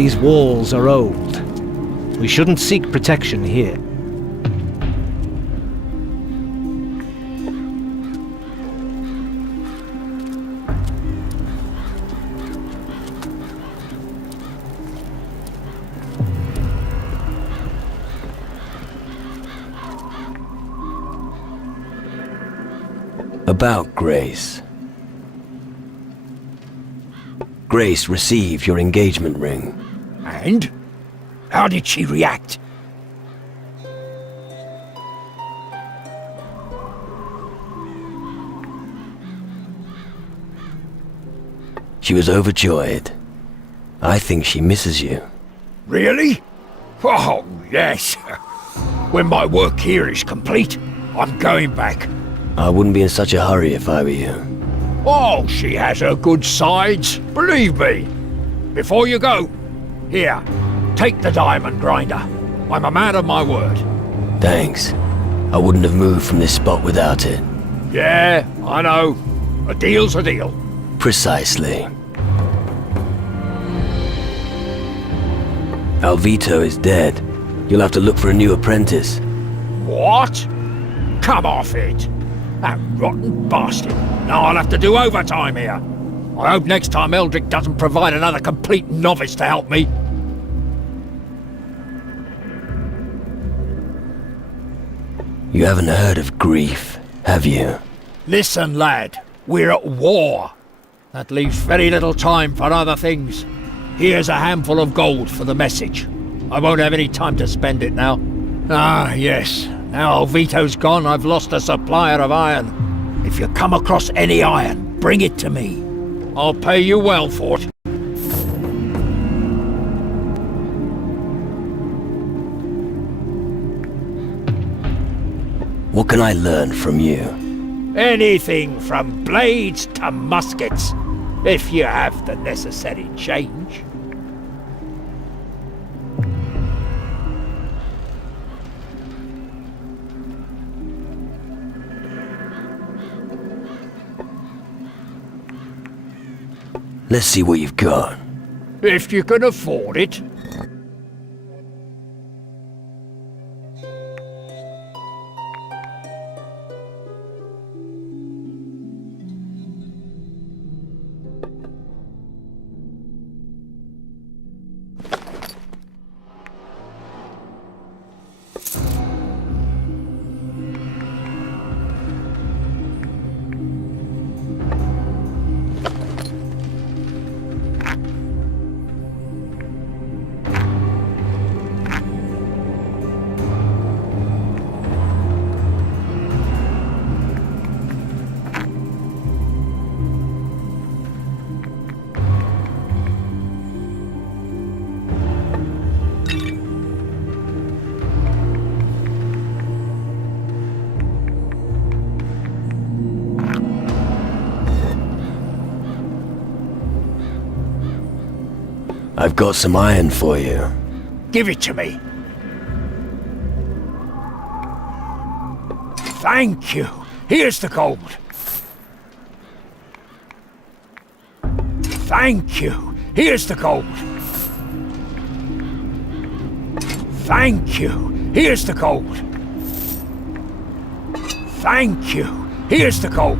These walls are old. We shouldn't seek protection here. About Grace. Grace received your engagement ring. And? How did she react? She was overjoyed. I think she misses you. Really? Oh, yes. When my work here is complete, I'm going back. I wouldn't be in such a hurry if I were you. Oh, she has her good sides, believe me. Before you go, here, take the diamond grinder. I'm a man of my word. Thanks. I wouldn't have moved from this spot without it. Yeah, I know. A deal's a deal. Precisely. Alvito is dead. You'll have to look for a new apprentice. What? Come off it. That rotten bastard. Now I'll have to do overtime here. I hope next time Eldrick doesn't provide another complete novice to help me. You haven't heard of grief, have you? Listen, lad. We're at war. That leaves very little time for other things. Here's a handful of gold for the message. I won't have any time to spend it now. Ah, yes. Now Alvito's gone, I've lost a supplier of iron. If you come across any iron, bring it to me. I'll pay you well for it. What can I learn from you? Anything from blades to muskets, if you have the necessary change. Let's see what you've got. If you can afford it. I've got some iron for you. Give it to me. Thank you. Here's the gold. Thank you. Here's the gold. Thank you. Here's the gold. Thank you. Here's the gold.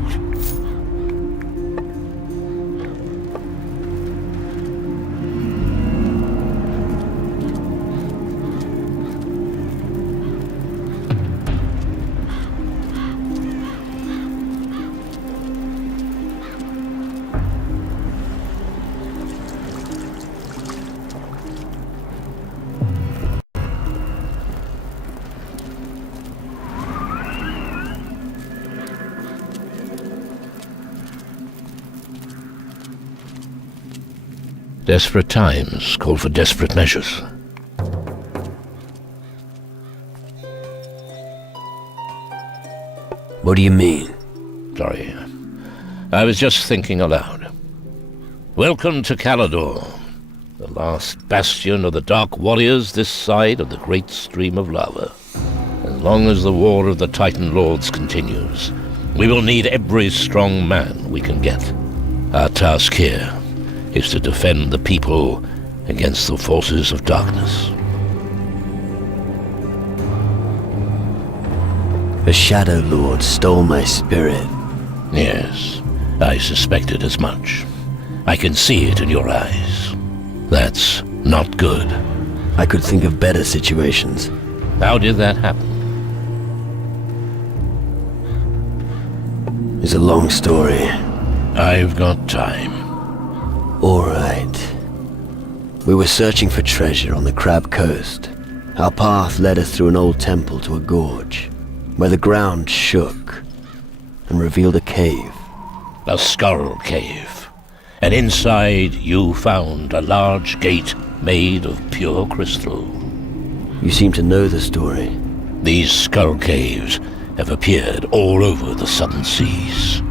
Desperate times call for desperate measures. What do you mean? Sorry. I was just thinking aloud. Welcome to Calador, the last bastion of the Dark Warriors this side of the great stream of lava. As long as the war of the Titan Lords continues, we will need every strong man we can get. Our task here is to defend the people against the forces of darkness. A Shadow Lord stole my spirit. Yes, I suspected as much. I can see it in your eyes. That's not good. I could think of better situations. How did that happen? It's a long story. I've got time. All right. We were searching for treasure on the Crab Coast. Our path led us through an old temple to a gorge, where the ground shook and revealed a cave. A skull cave. And inside you found a large gate made of pure crystal. You seem to know the story. These skull caves have appeared all over the southern seas.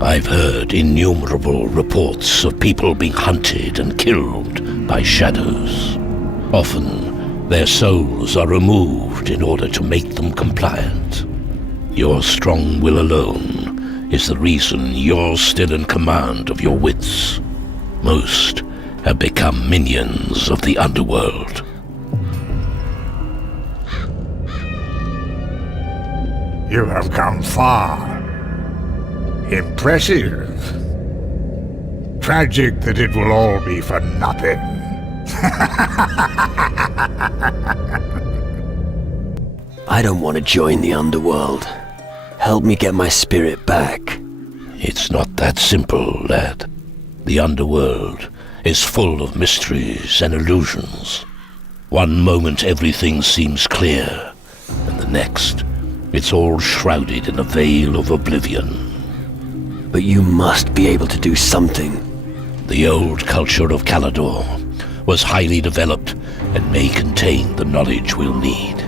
I've heard innumerable reports of people being hunted and killed by shadows. Often, their souls are removed in order to make them compliant. Your strong will alone is the reason you're still in command of your wits. Most have become minions of the underworld. You have come far. Impressive. Tragic that it will all be for nothing. I don't want to join the underworld. Help me get my spirit back. It's not that simple, lad. The underworld is full of mysteries and illusions. One moment everything seems clear, and the next, it's all shrouded in a veil of oblivion. But you must be able to do something. The old culture of Calador was highly developed and may contain the knowledge we'll need.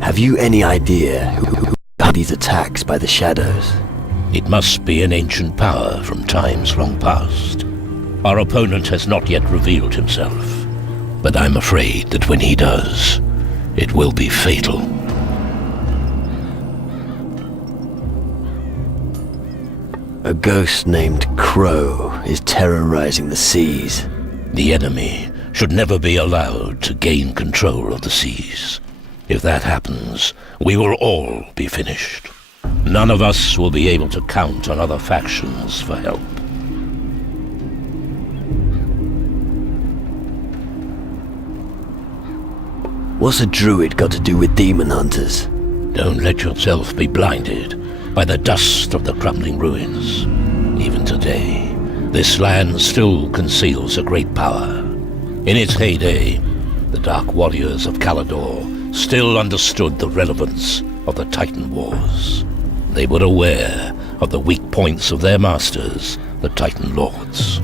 Have you any idea who did these attacks by the shadows? It must be an ancient power from times long past. Our opponent has not yet revealed himself, but I'm afraid that when he does, it will be fatal. A ghost named Crow is terrorizing the seas. The enemy should never be allowed to gain control of the seas. If that happens, we will all be finished. None of us will be able to count on other factions for help. What's a druid got to do with demon hunters? Don't let yourself be blinded by the dust of the crumbling ruins. Even today, this land still conceals a great power. In its heyday, the Dark Warriors of Calador still understood the relevance of the Titan Wars. They were aware of the weak points of their masters, the Titan Lords.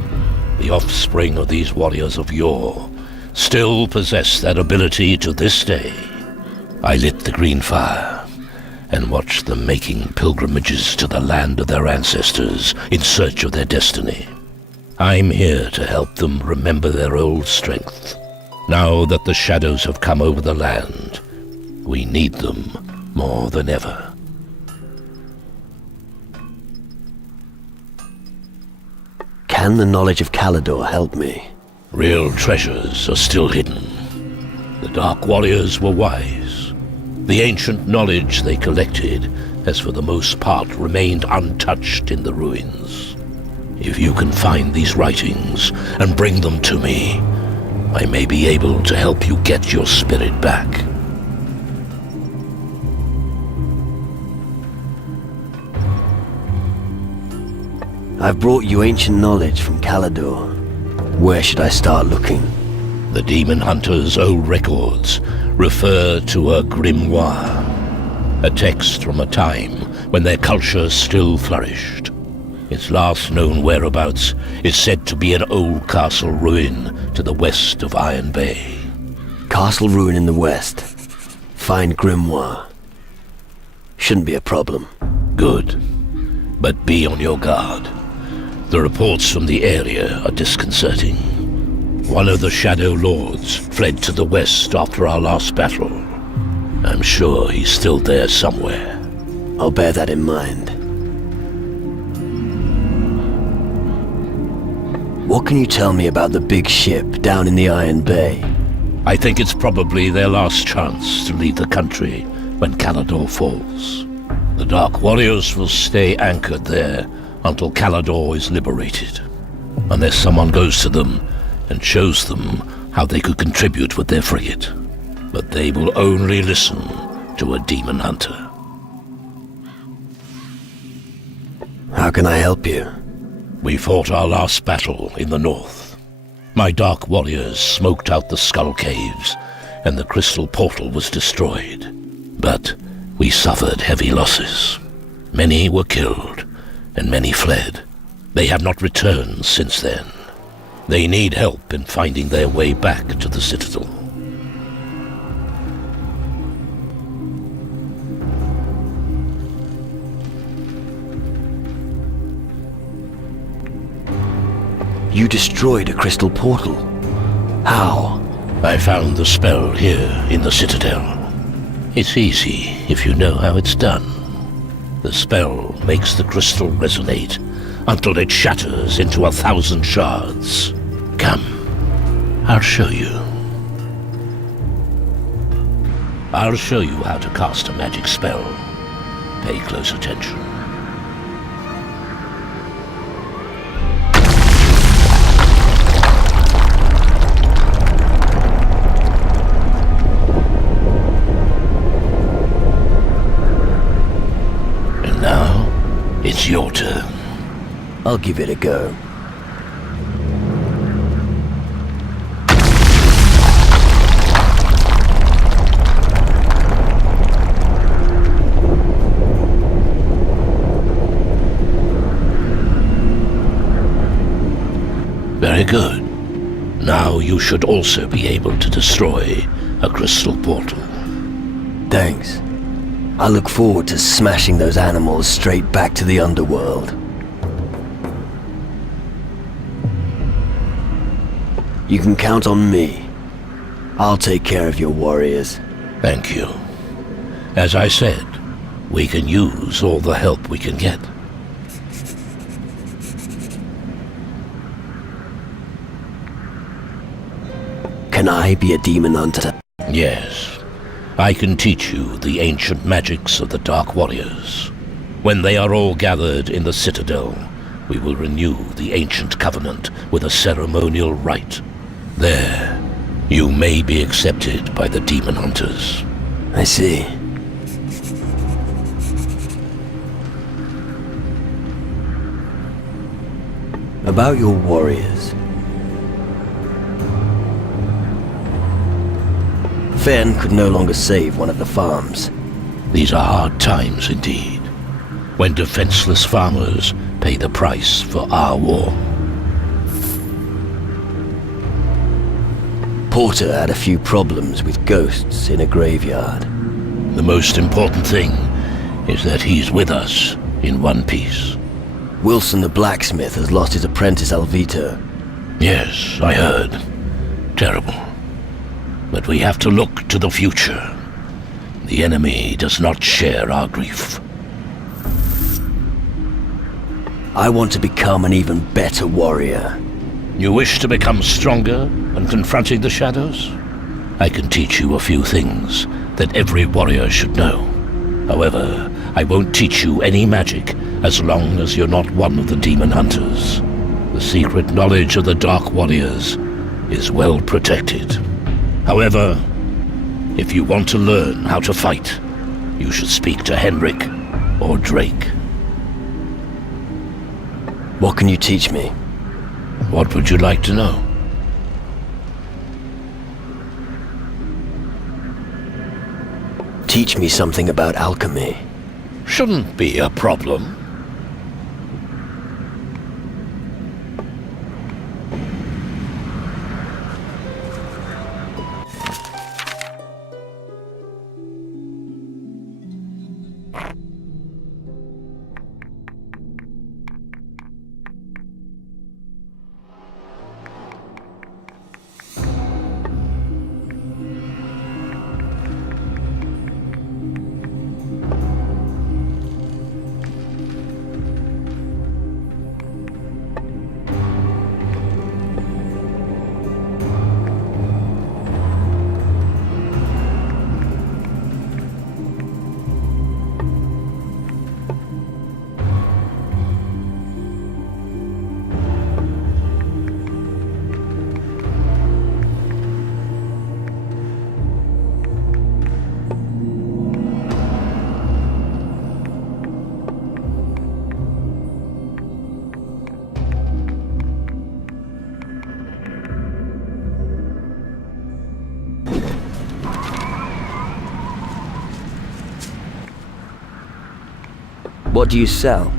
The offspring of these warriors of yore still possess that ability to this day. I lit the green fire and watched them making pilgrimages to the land of their ancestors in search of their destiny. I'm here to help them remember their old strength. Now that the shadows have come over the land, we need them more than ever. Can the knowledge of Calador help me? Real treasures are still hidden. The Dark Warriors were wise. The ancient knowledge they collected has for the most part remained untouched in the ruins. If you can find these writings and bring them to me, I may be able to help you get your spirit back. I've brought you ancient knowledge from Calador. Where should I start looking? The demon hunter's old records refer to a grimoire, a text from a time when their culture still flourished. Its last known whereabouts is said to be an old castle ruin to the west of Iron Bay. Castle ruin in the west. Find grimoire. Shouldn't be a problem. Good. But be on your guard. The reports from the area are disconcerting. One of the Shadow Lords fled to the west after our last battle. I'm sure he's still there somewhere. I'll bear that in mind. What can you tell me about the big ship down in the Iron Bay? I think it's probably their last chance to leave the country when Calador falls. The Dark Warriors will stay anchored there until Calador is liberated, unless someone goes to them and shows them how they could contribute with their frigate. But they will only listen to a demon hunter. How can I help you? We fought our last battle in the north. My Dark Warriors smoked out the Skull Caves, and the Crystal Portal was destroyed. But we suffered heavy losses. Many were killed, and many fled. They have not returned since then. They need help in finding their way back to the Citadel. You destroyed a crystal portal. How? I found the spell here in the Citadel. It's easy if you know how it's done. The spell makes the crystal resonate until it shatters into 1,000 shards. Come, I'll show you. I'll show you how to cast a magic spell. Pay close attention. And now, it's your turn. I'll give it a go. Very good. Now you should also be able to destroy a crystal portal. Thanks. I look forward to smashing those animals straight back to the underworld. You can count on me. I'll take care of your warriors. Thank you. As I said, we can use all the help we can get. Can I be a demon hunter? Yes, I can teach you the ancient magics of the Dark Warriors. When they are all gathered in the Citadel, we will renew the ancient covenant with a ceremonial rite. There, you may be accepted by the demon hunters. I see. About your warriors. Fen could no longer save one of the farms. These are hard times indeed, when defenseless farmers pay the price for our war. Porter had a few problems with ghosts in a graveyard. The most important thing is that he's with us in one piece. Wilson the blacksmith has lost his apprentice Alvito. Yes, I heard. Terrible. But we have to look to the future. The enemy does not share our grief. I want to become an even better warrior. You wish to become stronger when confronting the shadows? I can teach you a few things that every warrior should know. However, I won't teach you any magic as long as you're not one of the demon hunters. The secret knowledge of the Dark Warriors is well protected. However, if you want to learn how to fight, you should speak to Henrik or Drake. What can you teach me? What would you like to know? Teach me something about alchemy. Shouldn't be a problem. What do you sell?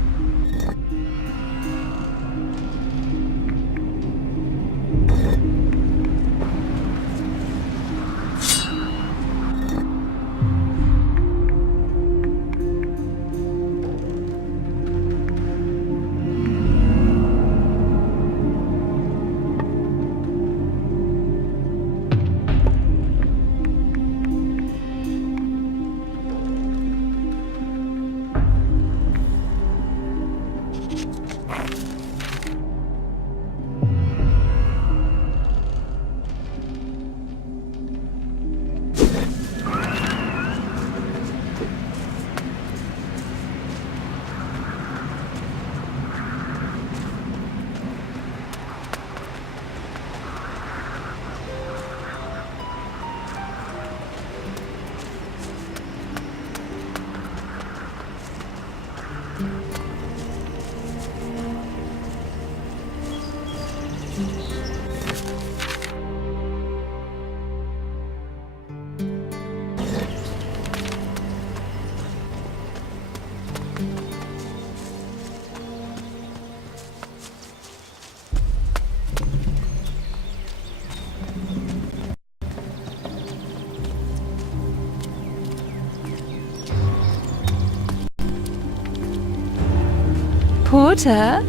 Porter,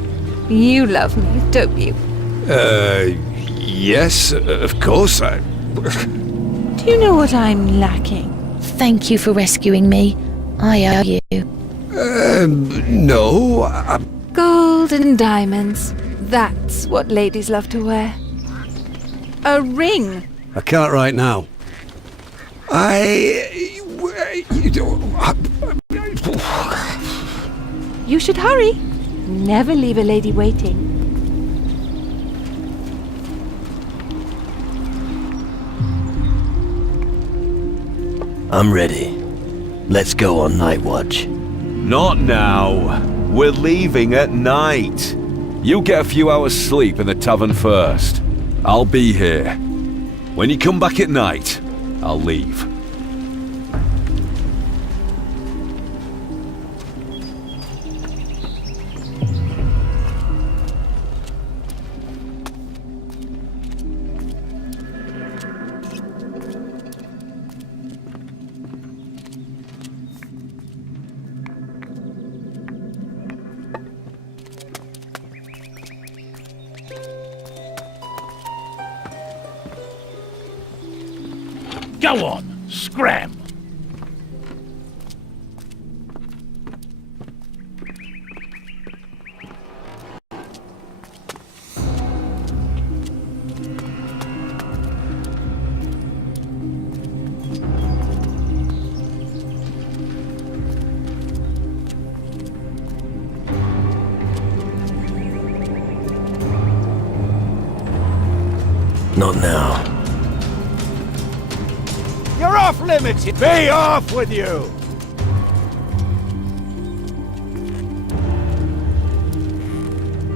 you love me, don't you? Yes, of course I... Do you know what I'm lacking? Thank you for rescuing me. I owe you. No, Gold and diamonds. That's what ladies love to wear. A ring. I can't right now. You should hurry. Never leave a lady waiting. I'm ready. Let's go on night watch. Not now. We're leaving at night. You get a few hours sleep in the tavern first. I'll be here. When you come back at night, I'll leave. Go on, scram! Not now. You're off limits! Be off with you!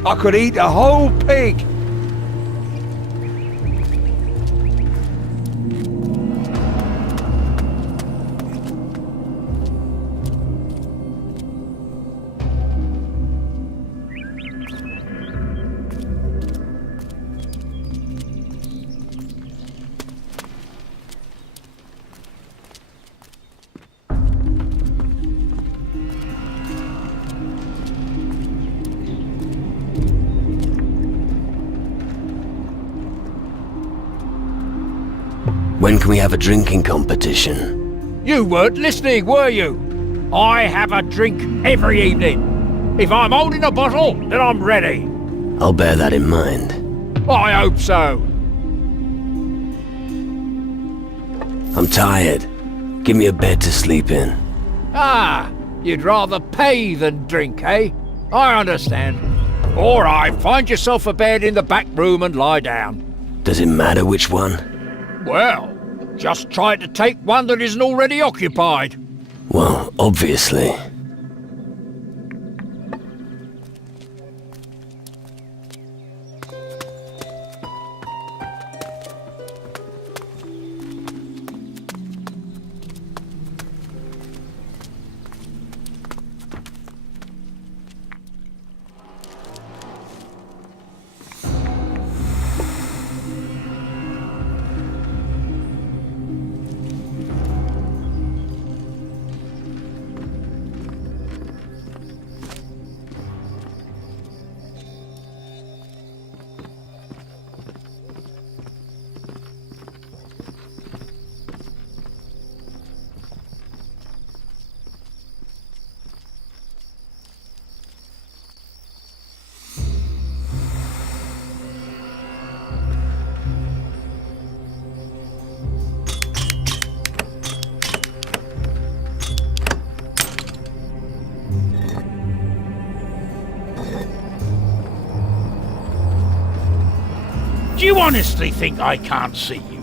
I could eat a whole pig! When can we have a drinking competition? You weren't listening, were you? I have a drink every evening. If I'm holding a bottle, then I'm ready. I'll bear that in mind. I hope so. I'm tired. Give me a bed to sleep in. Ah, you'd rather pay than drink, eh? I understand. All right, find yourself a bed in the back room and lie down. Does it matter which one? Well, just try to take one that isn't already occupied. Well, obviously. You honestly think I can't see you?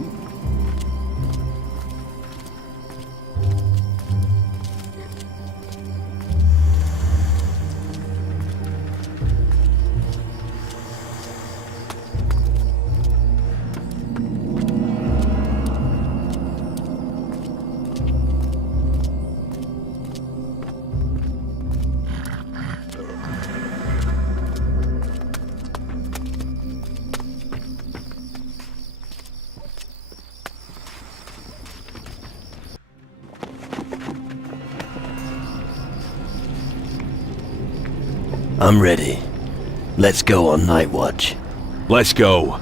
I'm ready. Let's go on night watch. Let's go.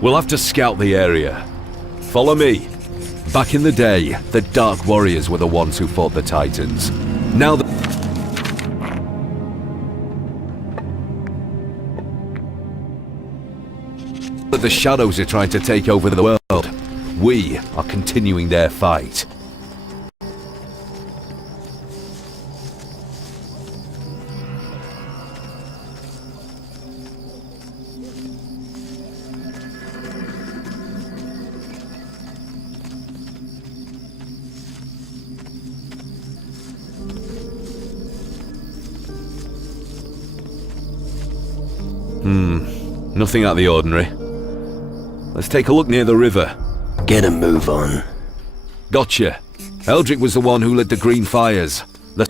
We'll have to scout the area. Follow me. Back in the day, the Dark Warriors were the ones who fought the Titans. Now that the Shadows are trying to take over the world, we are continuing their fight. Nothing out of the ordinary. Let's take a look near the river. Get a move on. Gotcha. Eldrick was the one who lit the green fires. The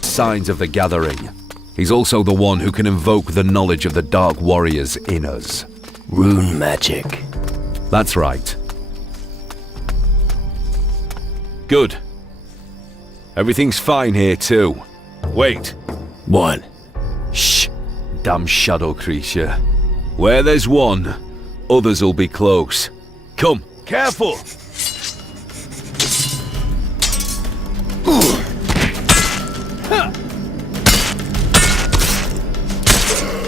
signs of the gathering. He's also the one who can invoke the knowledge of the Dark Warriors in us. Rune magic. That's right. Good. Everything's fine here too. Wait. What? Shh. Damn shadow creature. Where there's one, others will be close. Come. Careful!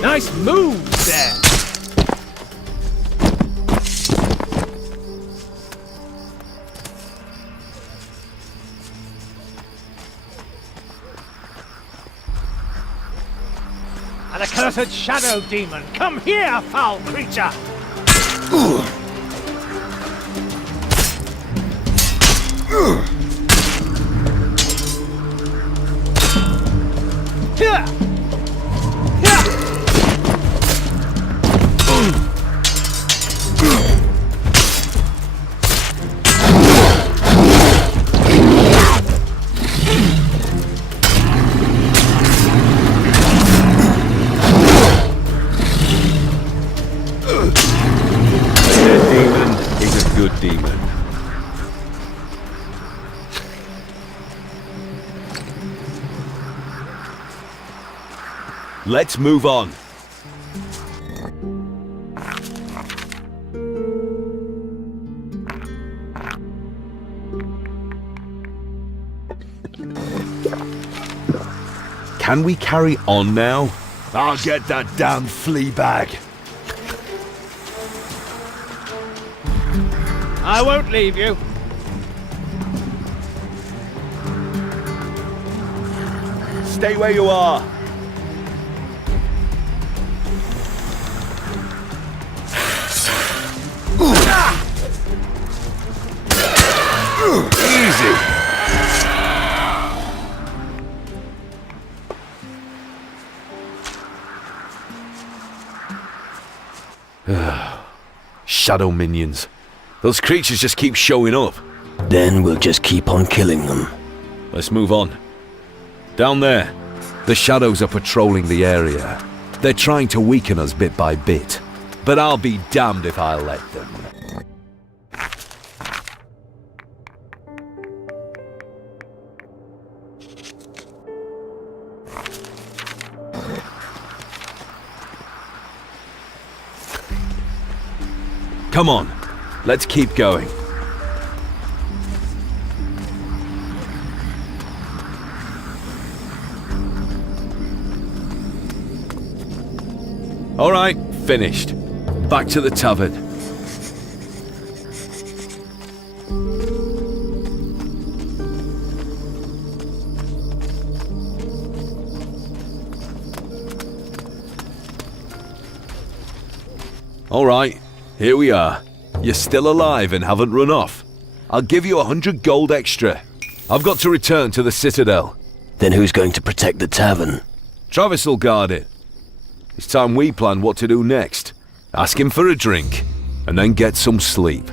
Nice moves there! An accursed shadow demon! Come here, foul creature! Here! Good demon. Let's move on. Can we carry on now? I'll get that damn flea bag. I won't leave you. Stay where you are. Easy. Shadow minions. Those creatures just keep showing up. Then we'll just keep on killing them. Let's move on. Down there, the Shadows are patrolling the area. They're trying to weaken us bit by bit. But I'll be damned if I'll let them. Come on, let's keep going. All right, finished. Back to the tavern. Alright, here we are. You're still alive and haven't run off. I'll give you 100 gold extra. I've got to return to the Citadel. Then who's going to protect the tavern? Travis will guard it. It's time we plan what to do next. Ask him for a drink, and then get some sleep.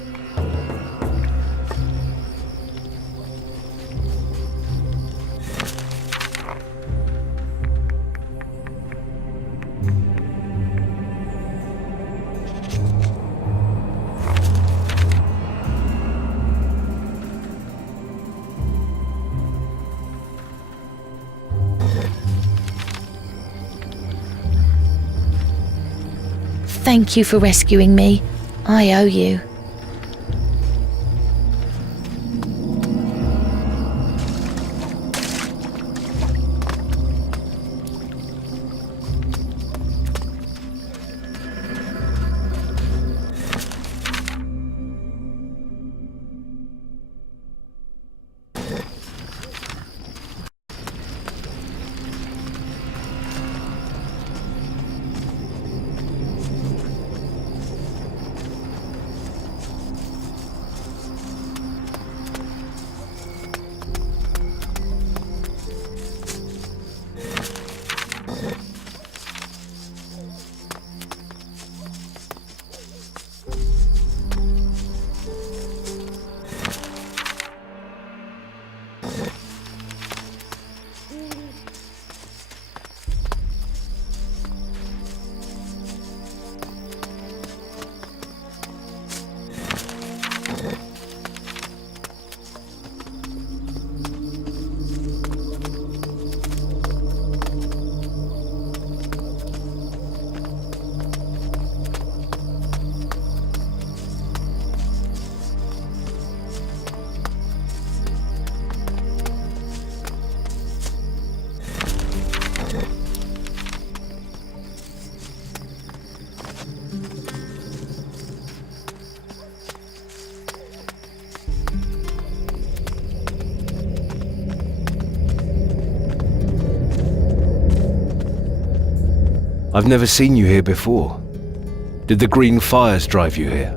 Thank you for rescuing me. I owe you. I've never seen you here before. Did the green fires drive you here?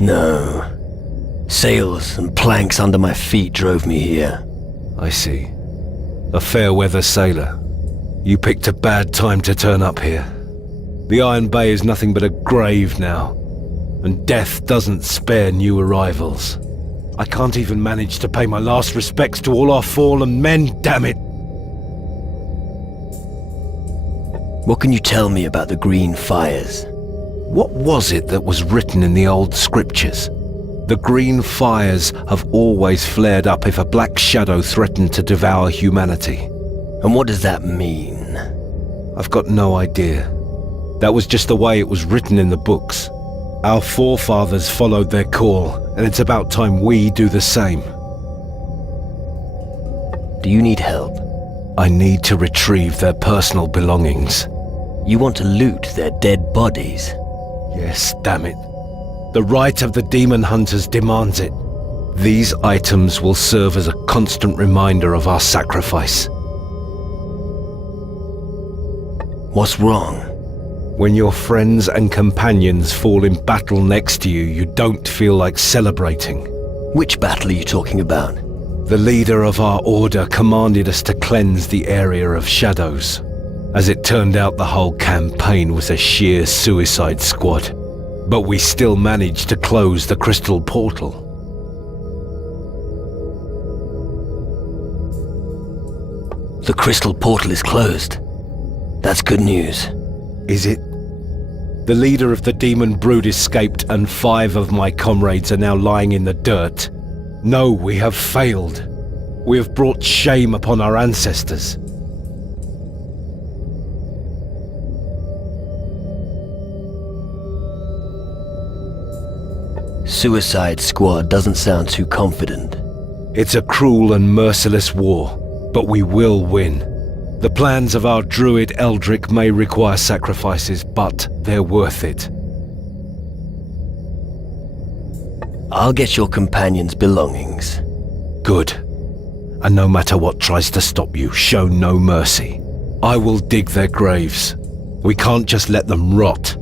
No. Sails and planks under my feet drove me here. I see. A fair weather sailor. You picked a bad time to turn up here. The Iron Bay is nothing but a grave now, and death doesn't spare new arrivals. I can't even manage to pay my last respects to all our fallen men, damn it! What can you tell me about the green fires? What was it that was written in the old scriptures? The green fires have always flared up if a black shadow threatened to devour humanity. And what does that mean? I've got no idea. That was just the way it was written in the books. Our forefathers followed their call, and it's about time we do the same. Do you need help? I need to retrieve their personal belongings. You want to loot their dead bodies? Yes, damn it. The right of the demon hunters demands it. These items will serve as a constant reminder of our sacrifice. What's wrong? When your friends and companions fall in battle next to you, you don't feel like celebrating. Which battle are you talking about? The leader of our order commanded us to cleanse the area of shadows. As it turned out, the whole campaign was a sheer suicide squad. But we still managed to close the crystal portal. The crystal portal is closed. That's good news. Is it? The leader of the demon brood escaped, and 5 of my comrades are now lying in the dirt. No, we have failed. We have brought shame upon our ancestors. Suicide Squad doesn't sound too confident. It's a cruel and merciless war, but we will win. The plans of our druid Eldrick may require sacrifices, but they're worth it. I'll get your companion's belongings. Good. And no matter what tries to stop you, show no mercy. I will dig their graves. We can't just let them rot.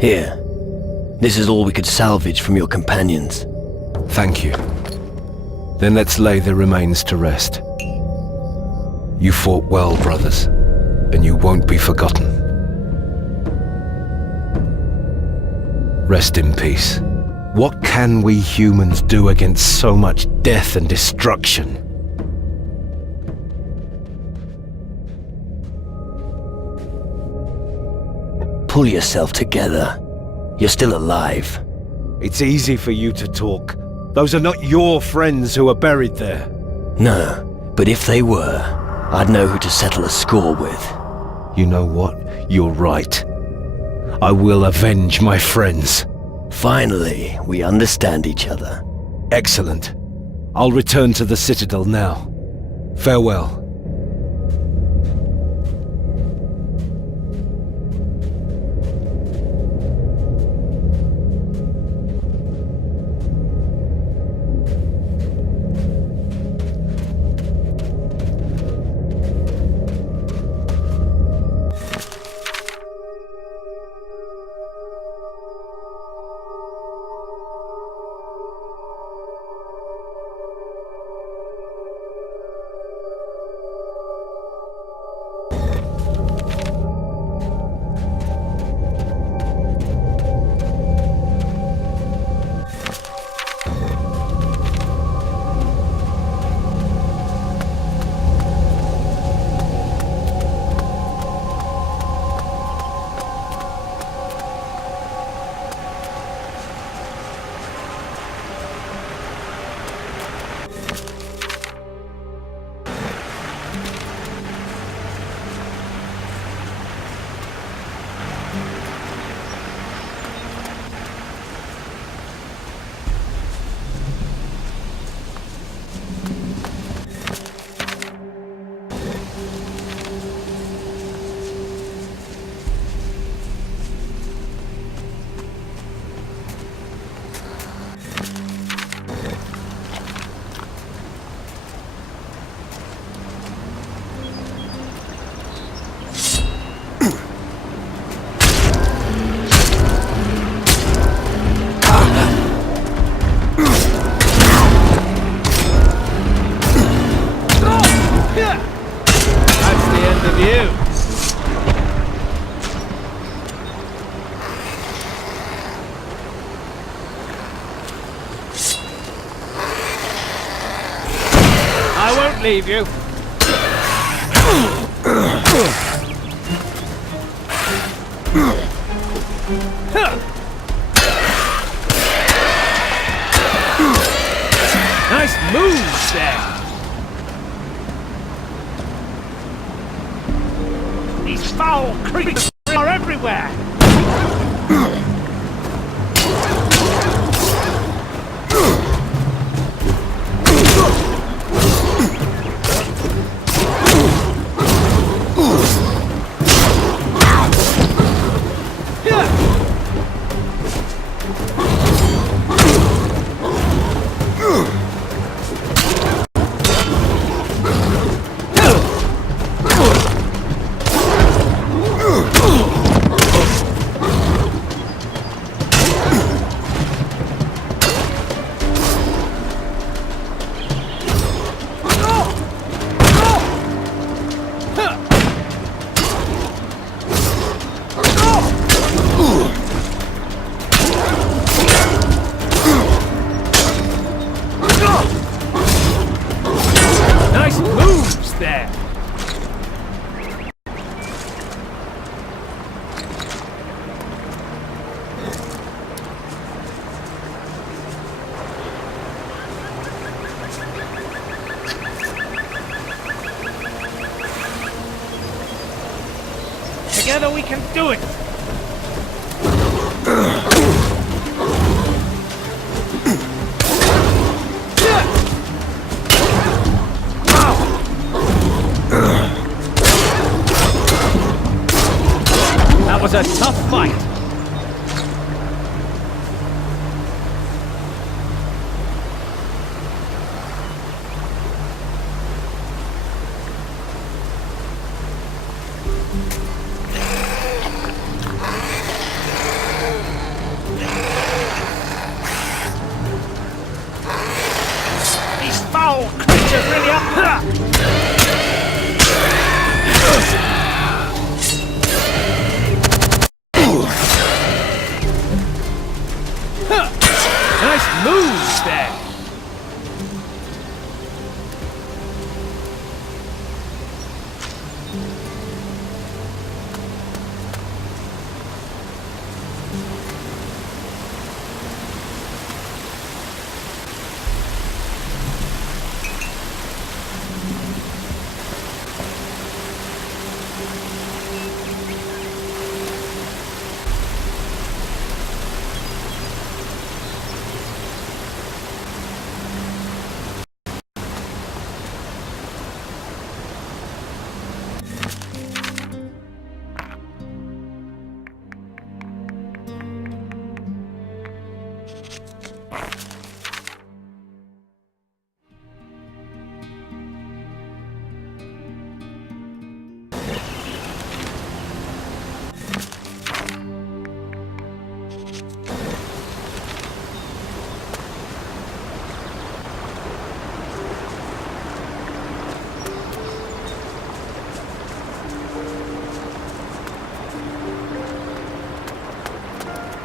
Here. This is all we could salvage from your companions. Thank you. Then let's lay their remains to rest. You fought well, brothers, and you won't be forgotten. Rest in peace. What can we humans do against so much death and destruction? Pull yourself together. You're still alive. It's easy for you to talk. Those are not your friends who are buried there. No, but if they were, I'd know who to settle a score with. You know what? You're right. I will avenge my friends. Finally, we understand each other. Excellent. I'll return to the Citadel now. Farewell. Leave you. Nice moves there. These foul creatures are everywhere. Together we can do it! That was a tough fight! These foul creatures really up! Nice moves there!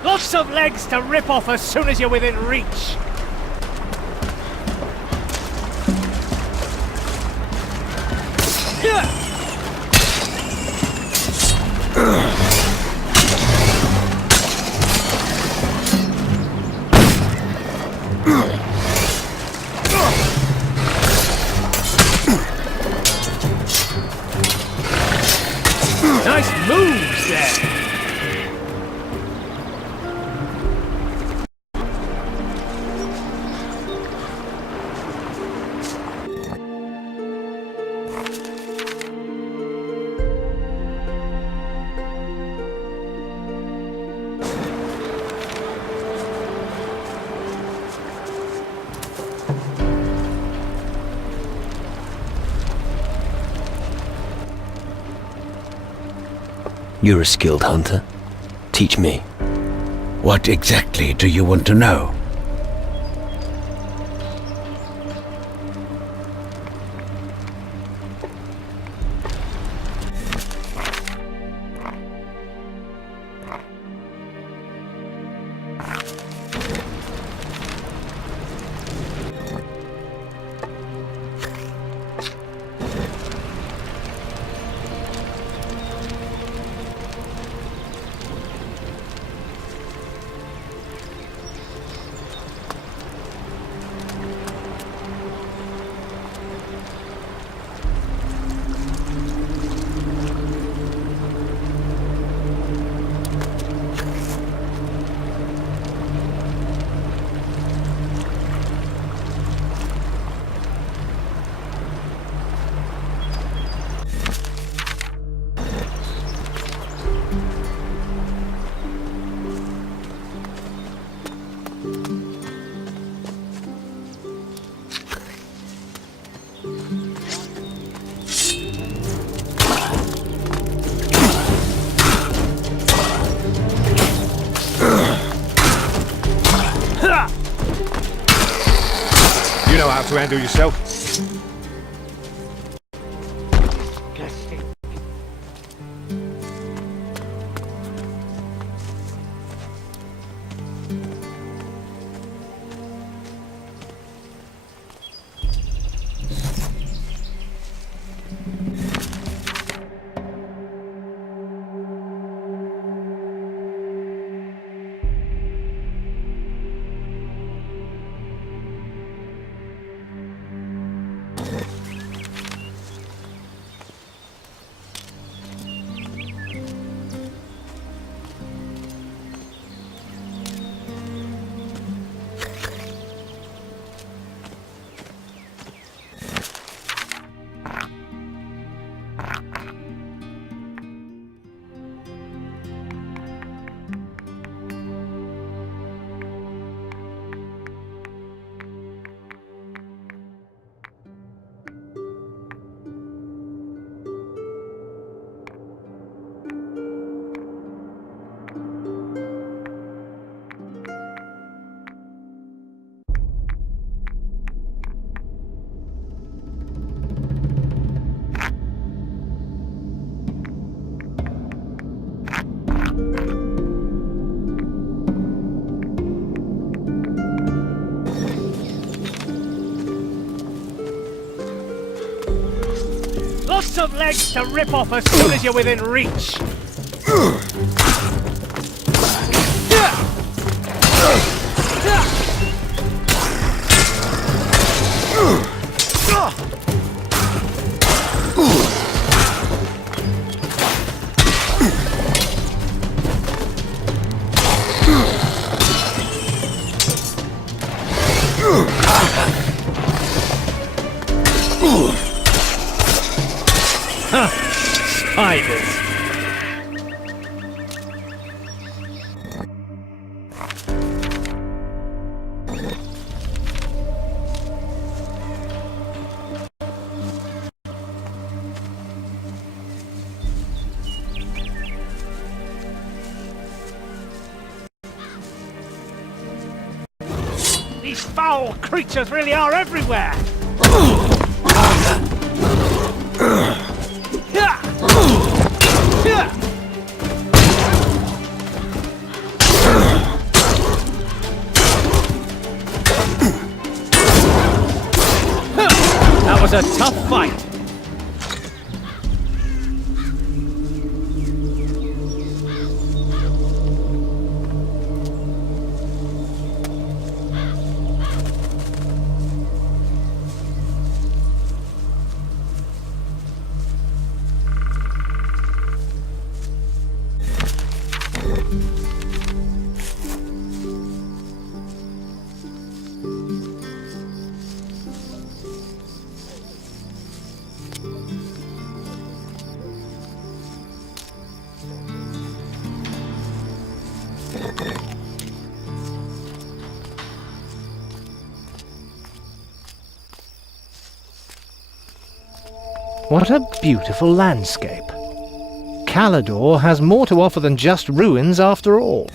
Lots of legs to rip off as soon as you're within reach. Nice moves there. You're a skilled hunter. Teach me. What exactly do you want to know? You know how to handle yourself. Lots of legs to rip off as soon as you're within reach. Spiders. These foul creatures really are everywhere. That was a tough fight. What a beautiful landscape. Calador has more to offer than just ruins after all.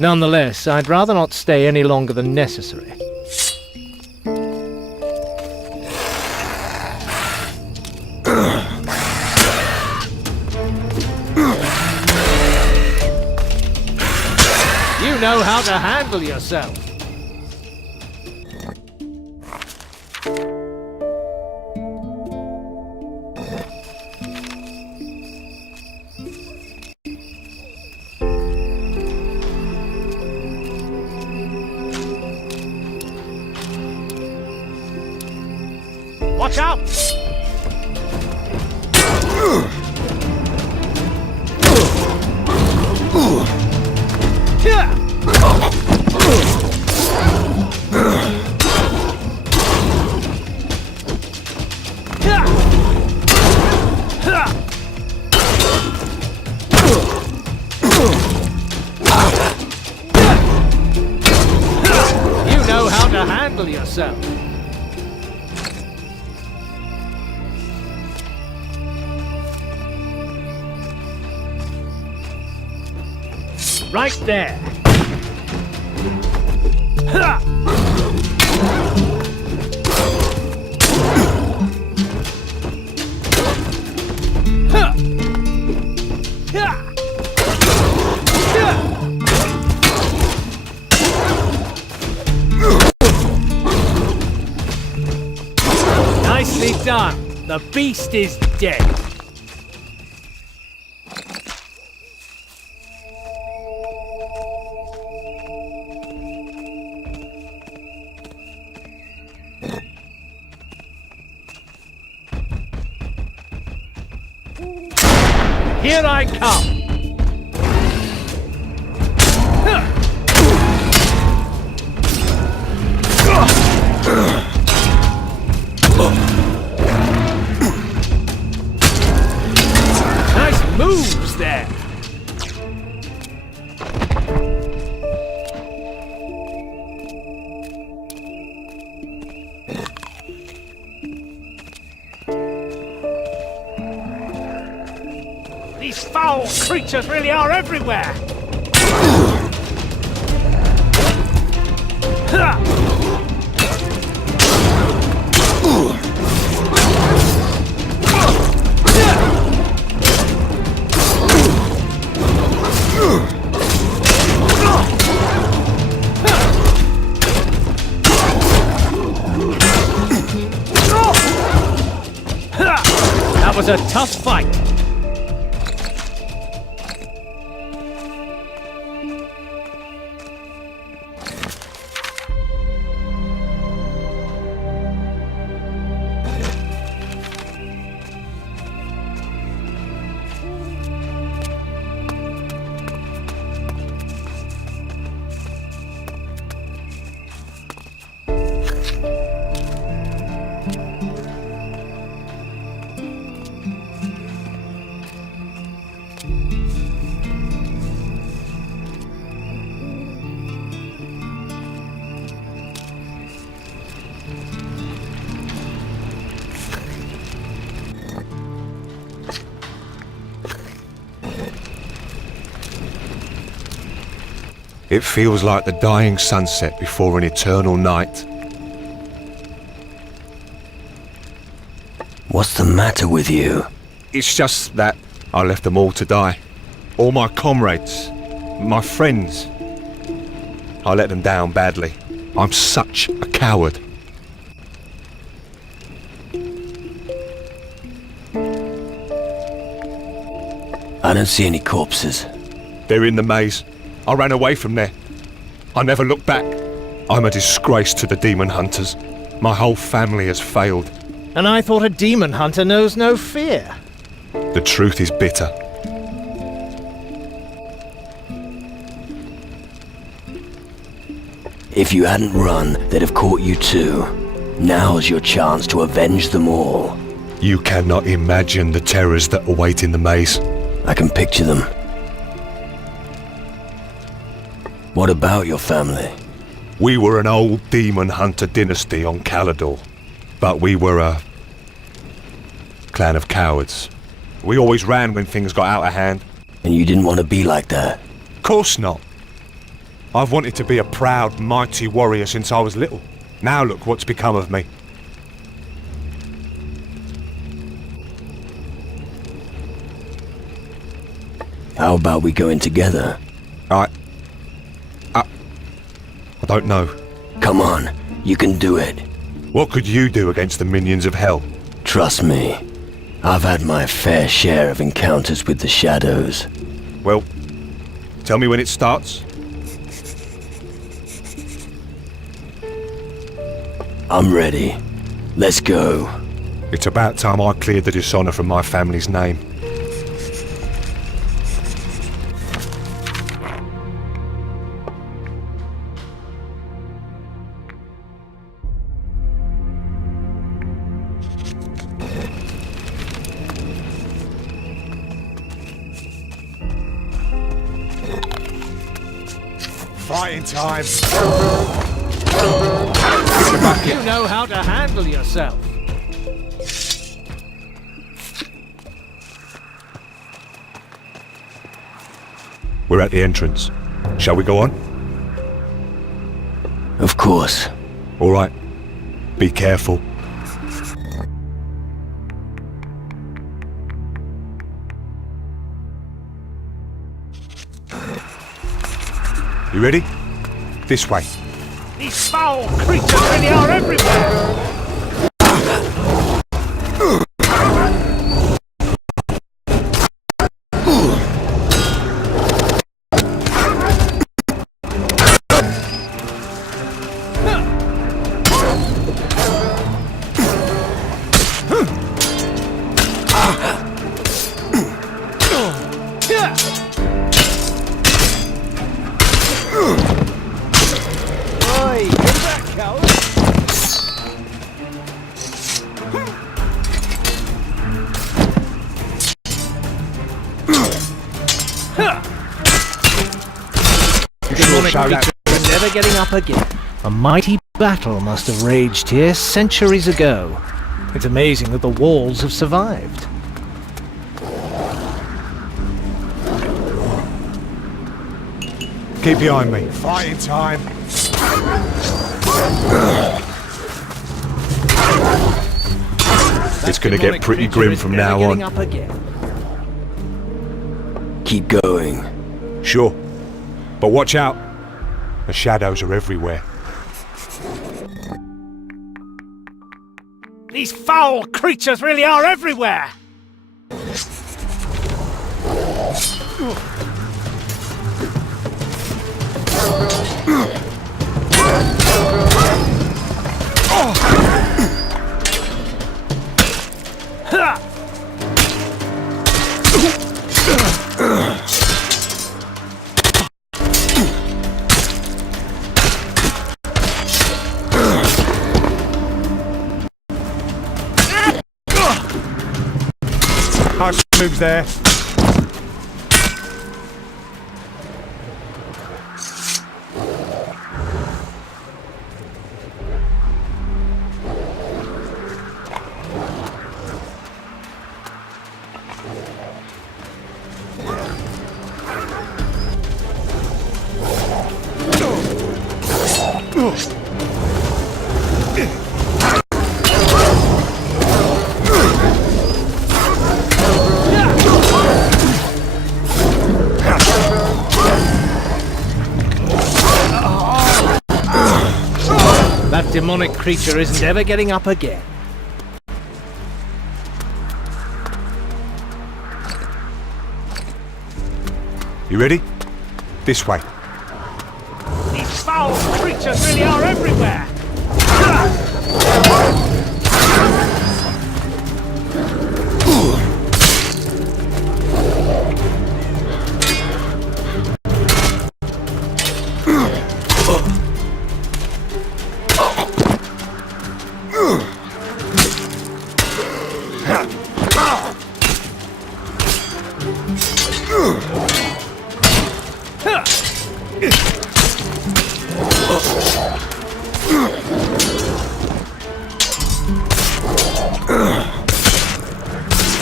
Nonetheless, I'd rather not stay any longer than necessary. You know how to handle yourself. Watch out! You know how to handle yourself. Right there. Nicely done. The beast is dead. Here I come! Nice moves there! These foul creatures really are everywhere! That was a tough fight! It feels like the dying sunset before an eternal night. What's the matter with you? It's just that I left them all to die. All my comrades, my friends. I let them down badly. I'm such a coward. I don't see any corpses. They're in the maze. I ran away from there. I never looked back. I'm a disgrace to the demon hunters. My whole family has failed. And I thought a demon hunter knows no fear. The truth is bitter. If you hadn't run, they'd have caught you too. Now's your chance to avenge them all. You cannot imagine the terrors that await in the maze. I can picture them. What about your family? We were an old demon hunter dynasty on Calador, but we were a clan of cowards. We always ran when things got out of hand. And you didn't want to be like that? Course not. I've wanted to be a proud, mighty warrior since I was little. Now look what's become of me. How about we go in together? I don't know. Come on, you can do it. What could you do against the minions of hell? Trust me, I've had my fair share of encounters with the shadows. Well, tell me when it starts. I'm ready. Let's go. It's about time I cleared the dishonor from my family's name. Fighting time. You know how to handle yourself. We're at the entrance. Shall we go on? Of course. All right. Be careful. You ready? This way. These foul creatures really are everywhere! Oi, get back, coward! Demonic creatures never getting up again. A mighty battle must have raged here centuries ago. It's amazing that the walls have survived. Keep behind me. Fighting time. It's gonna get pretty grim from now on. Keep going. Sure. But watch out. The shadows are everywhere. These foul creatures really are everywhere! Nice moves there. That demonic creature isn't ever getting up again. You ready? This way. These foul creatures really are everywhere!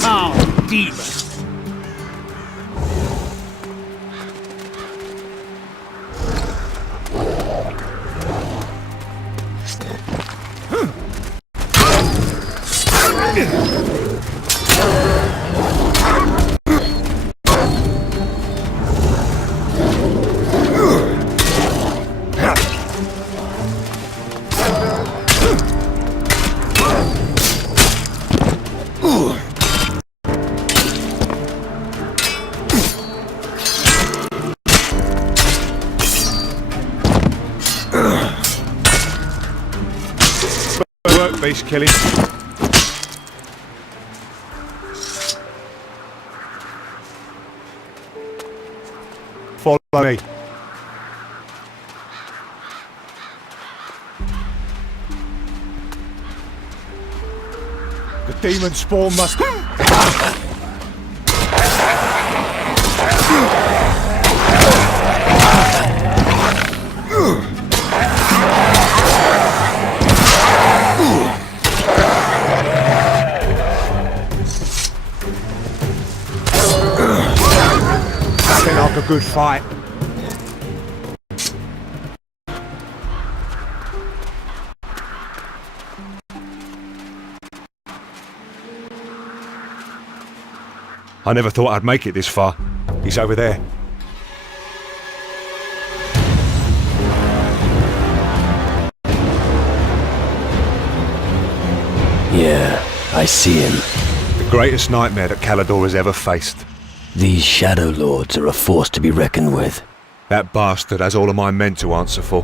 Foul demon! Work, beast killing. Follow me. The demon spawn must... like a good fight. I never thought I'd make it this far. He's over there. Yeah, I see him. The greatest nightmare that Calador has ever faced. These Shadow Lords are a force to be reckoned with. That bastard has all of my men to answer for.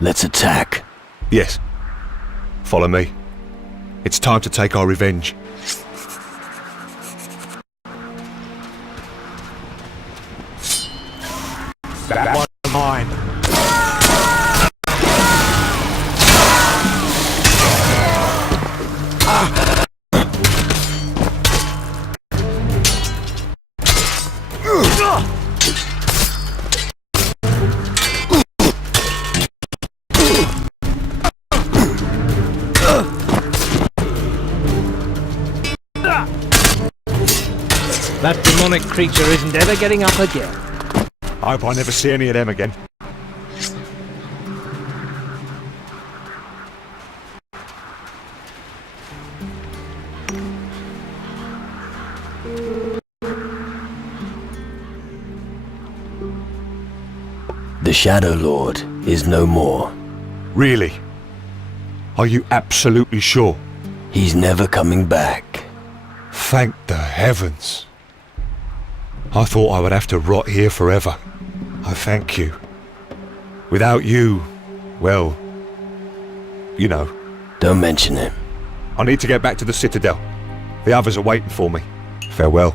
Let's attack. Yes. Follow me. It's time to take our revenge. That one's mine. That demonic creature isn't ever getting up again. I hope I never see any of them again. The Shadow Lord is no more. Really? Are you absolutely sure? He's never coming back. Thank the heavens. I thought I would have to rot here forever. I thank you. Without you, well, you know. Don't mention him. I need to get back to the Citadel. The others are waiting for me. Farewell.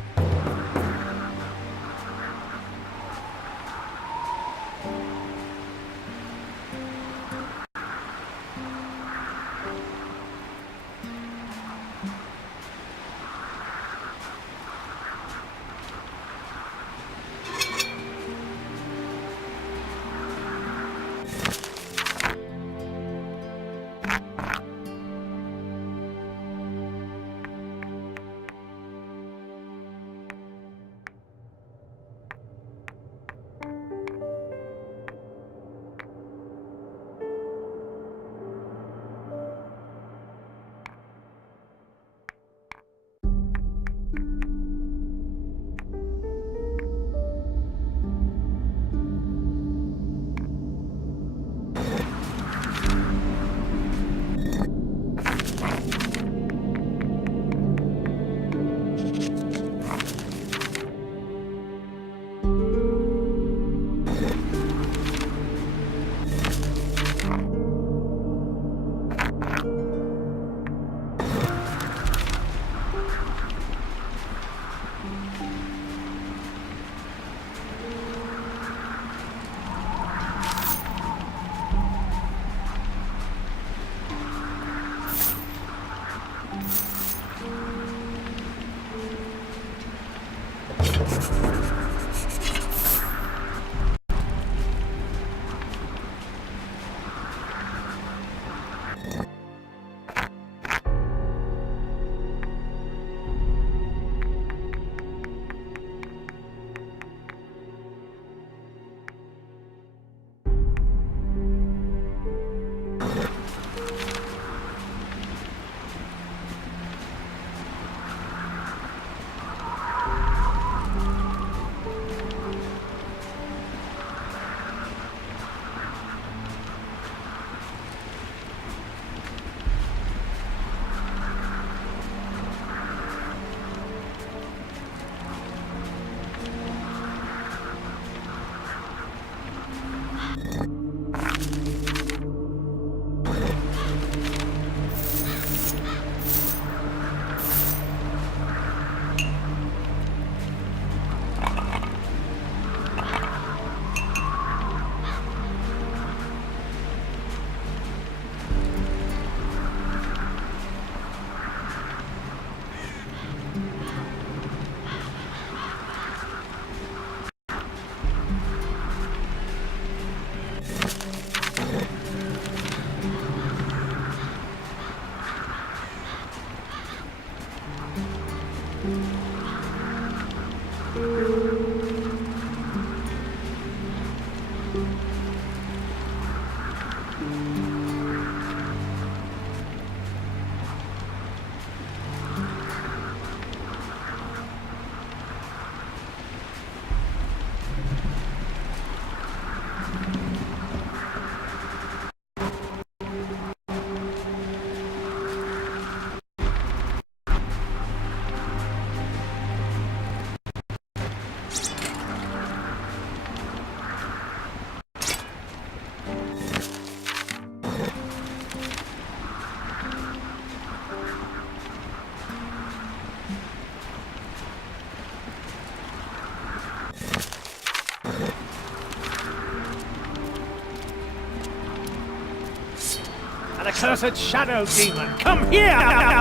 An accursed shadow demon! Come here!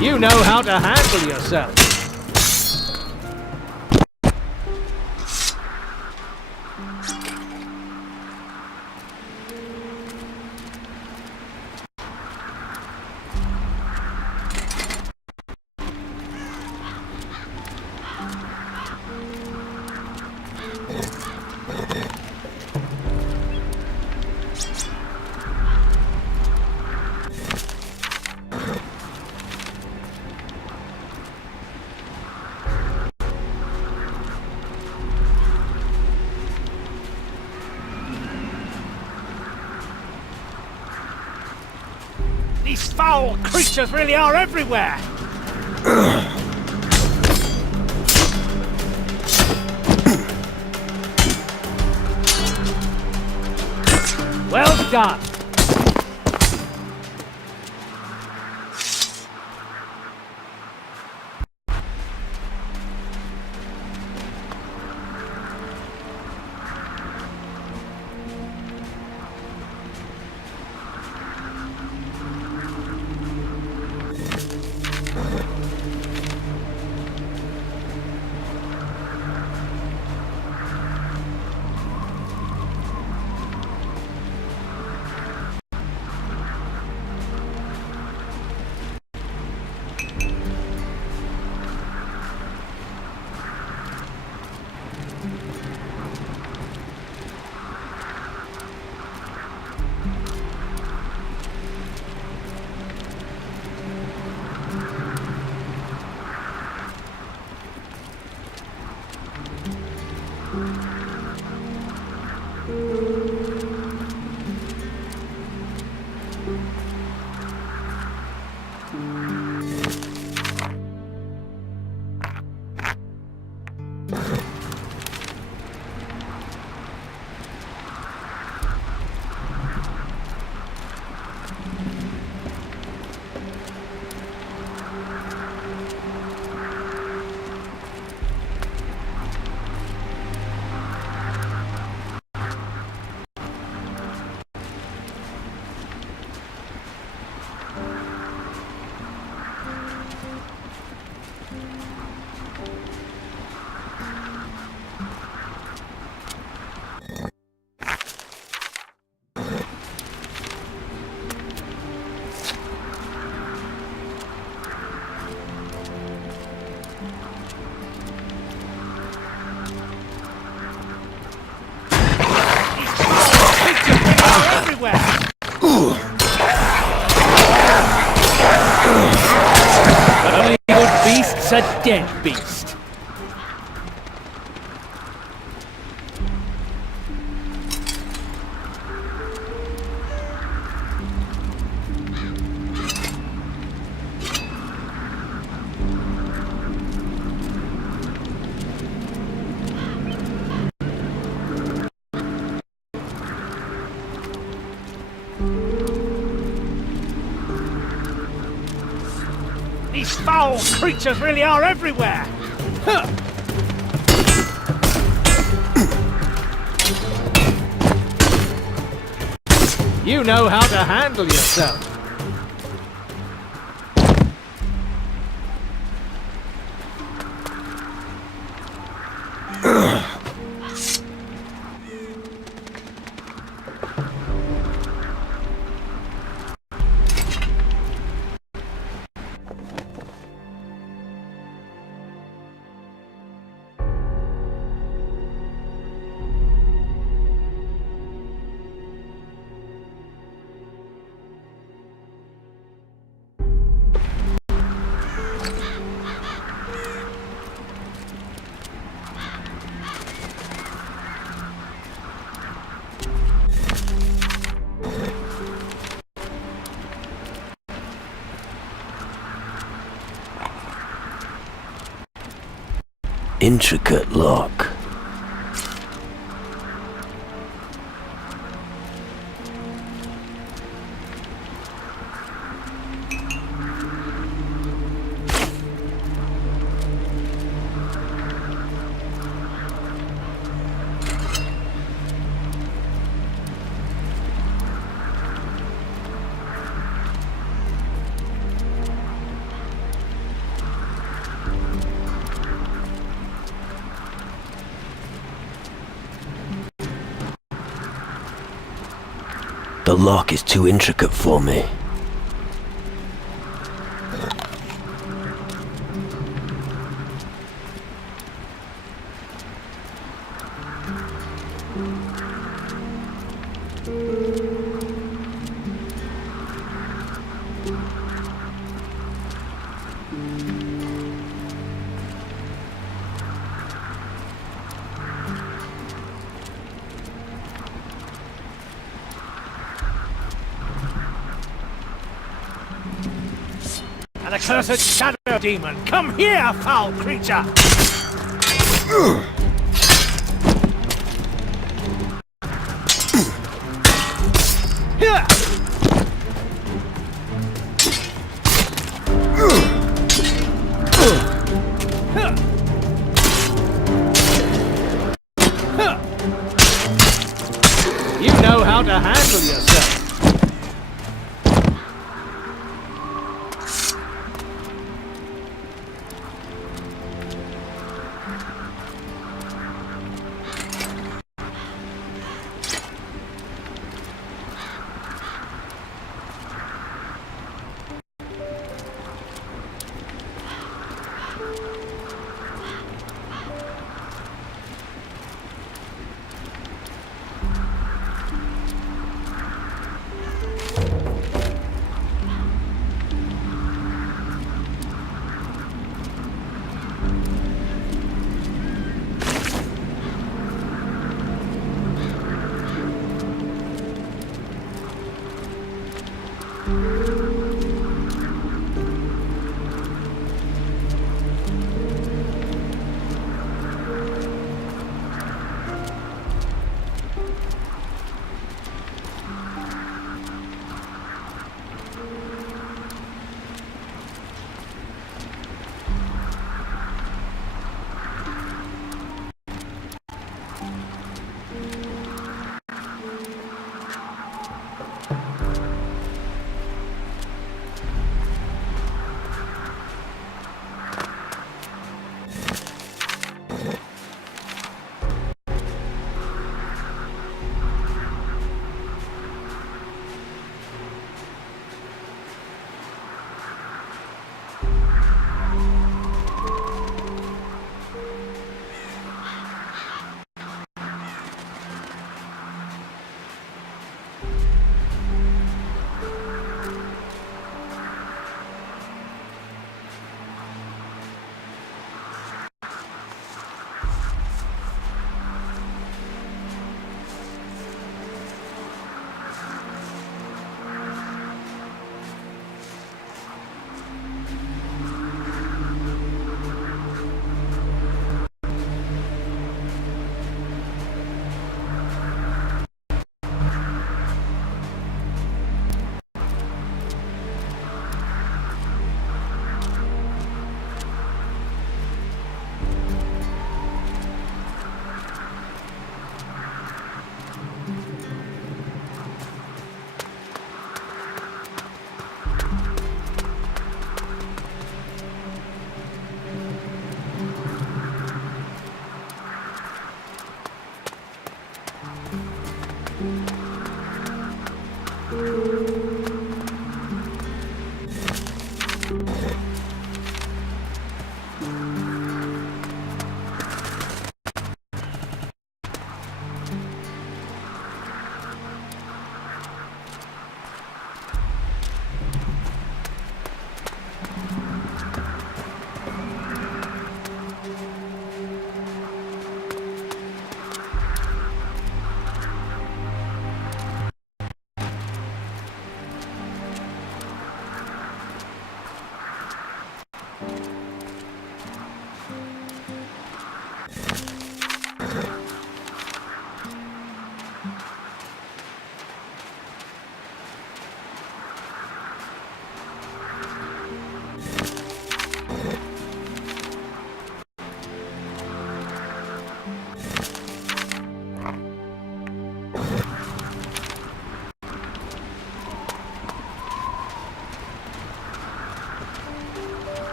You know how to handle yourself. These foul creatures really are everywhere! Well done! It's a dead beast. These foul creatures really are everywhere! Huh. You know how to handle yourself. Intricate lock. The lock is too intricate for me. An accursed shadow demon! Come here, foul creature! Here! You know how to handle yourself.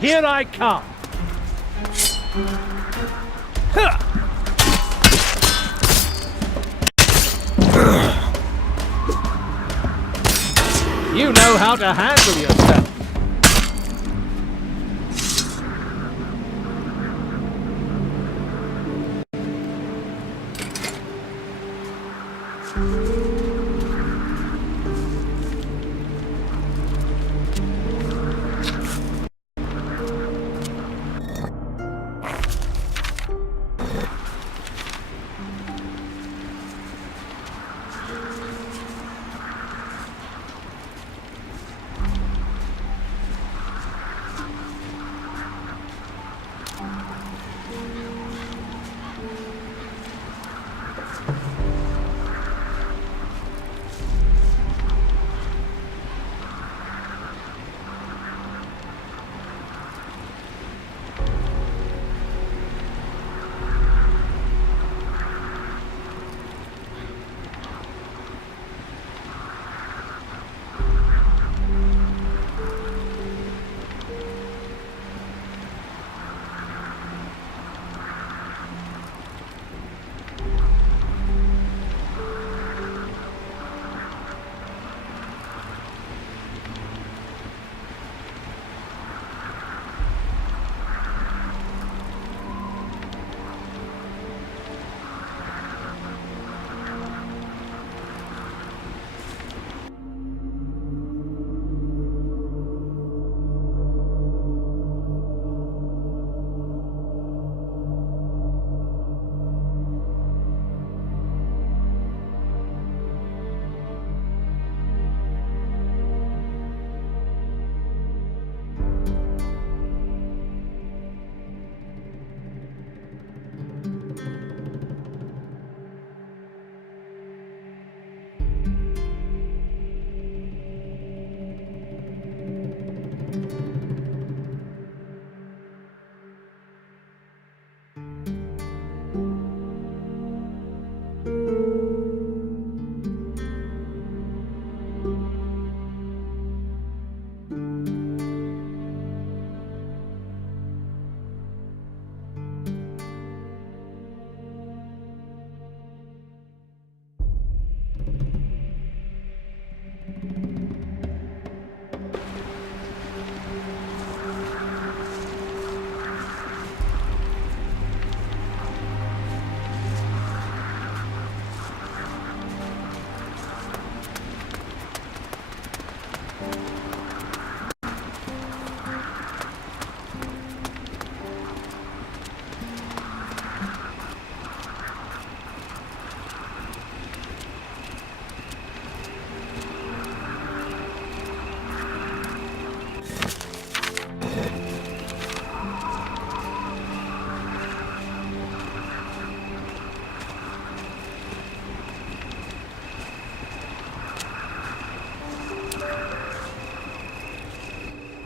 Here I come! You know how to handle yourself.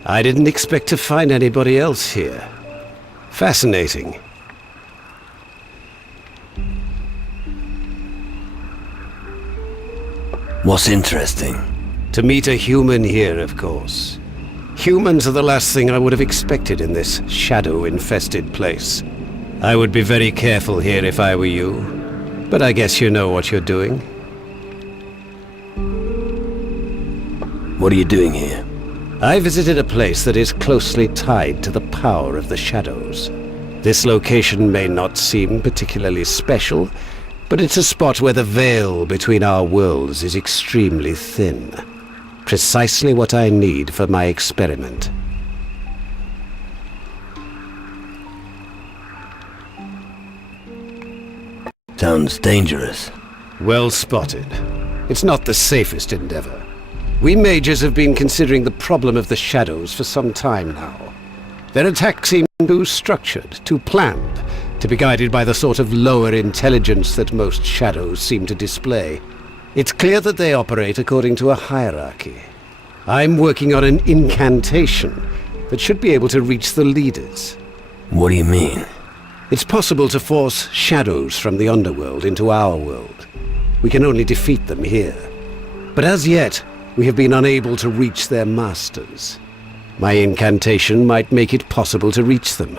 I didn't expect to find anybody else here. Fascinating. What's interesting? To meet a human here, of course. Humans are the last thing I would have expected in this shadow-infested place. I would be very careful here if I were you, but I guess you know what you're doing. What are you doing here? I visited a place that is closely tied to the power of the shadows. This location may not seem particularly special, but it's a spot where the veil between our worlds is extremely thin. Precisely what I need for my experiment. Sounds dangerous. Well spotted. It's not the safest endeavor. We mages have been considering the problem of the shadows for some time now. Their attacks seem too structured, too planned, to be guided by the sort of lower intelligence that most shadows seem to display. It's clear that they operate according to a hierarchy. I'm working on an incantation that should be able to reach the leaders. What do you mean? It's possible to force shadows from the underworld into our world. We can only defeat them here. But as yet, we have been unable to reach their masters. My incantation might make it possible to reach them.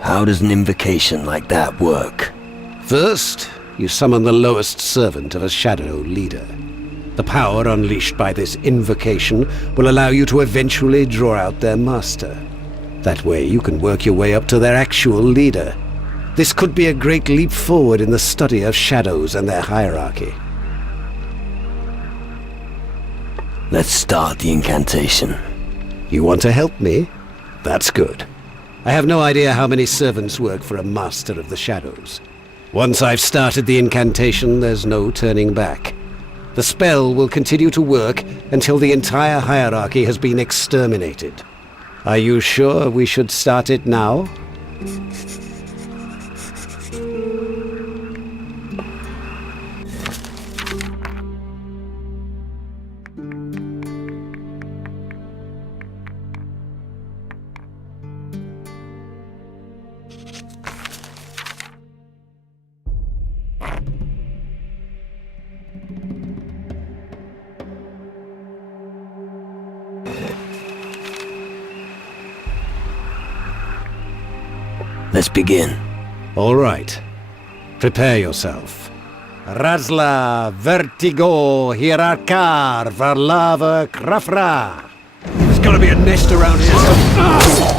How does an invocation like that work? First, you summon the lowest servant of a shadow leader. The power unleashed by this invocation will allow you to eventually draw out their master. That way you can work your way up to their actual leader. This could be a great leap forward in the study of shadows and their hierarchy. Let's start the incantation. You want to help me? That's good. I have no idea how many servants work for a master of the shadows. Once I've started the incantation, there's no turning back. The spell will continue to work until the entire hierarchy has been exterminated. Are you sure we should start it now? Let's begin. All right. Prepare yourself. Razla, vertigo, hierarchar, varlava, krafra. There's gotta be a nest around here.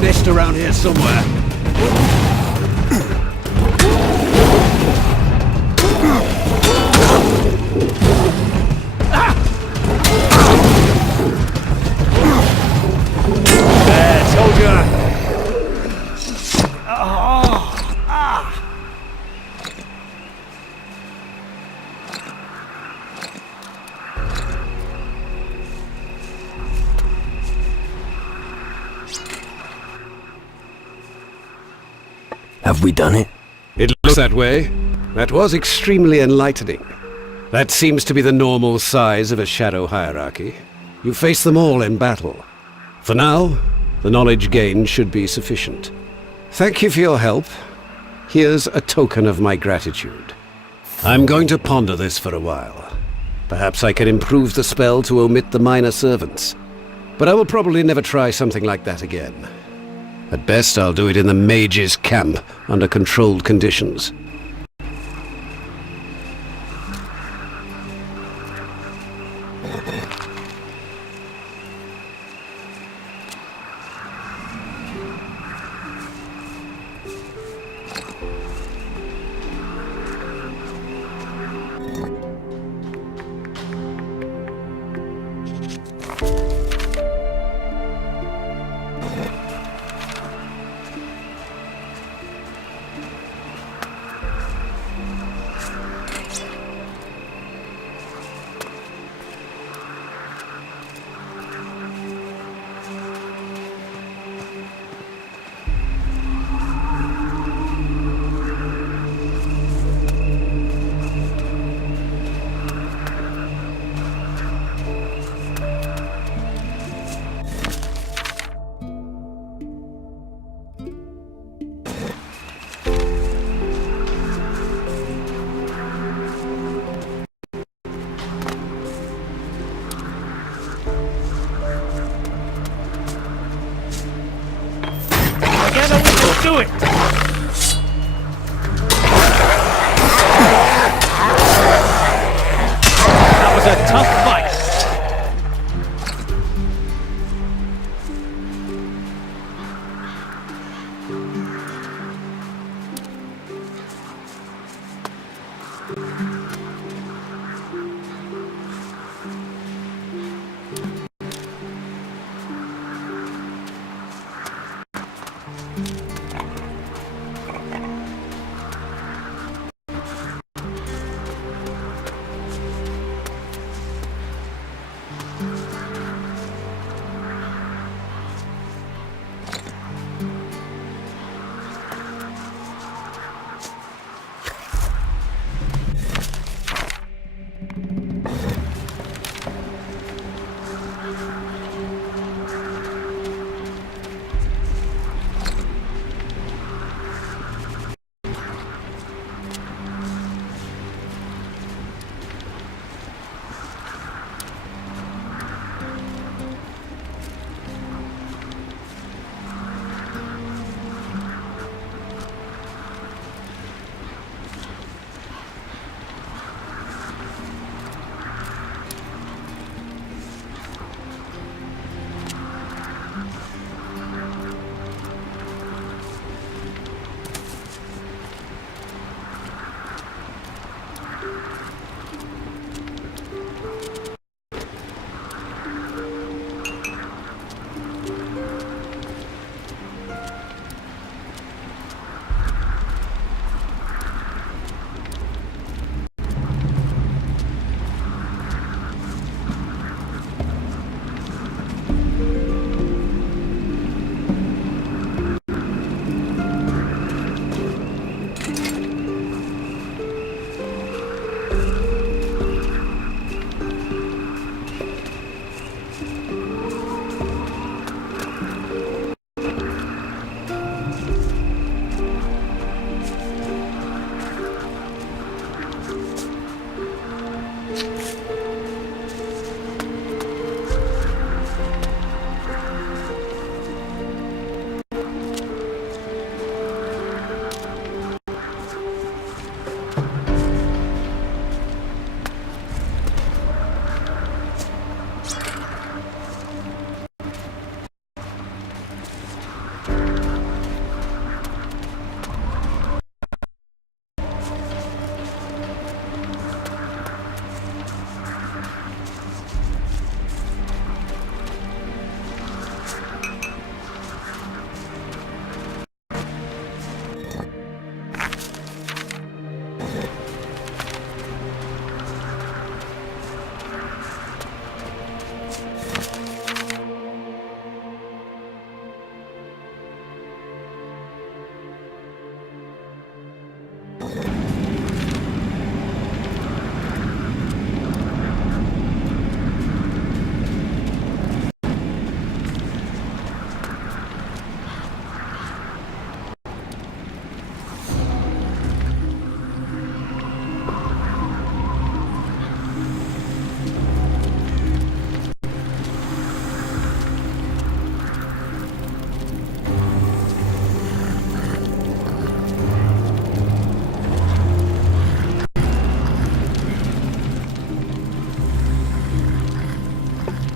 Nest around here somewhere. There, told ya. Have we done it? It looks that way. That was extremely enlightening. That seems to be the normal size of a shadow hierarchy. You face them all in battle. For now, the knowledge gained should be sufficient. Thank you for your help. Here's a token of my gratitude. I'm going to ponder this for a while. Perhaps I can improve the spell to omit the minor servants. But I will probably never try something like that again. At best, I'll do it in the mage's camp, under controlled conditions. Do it!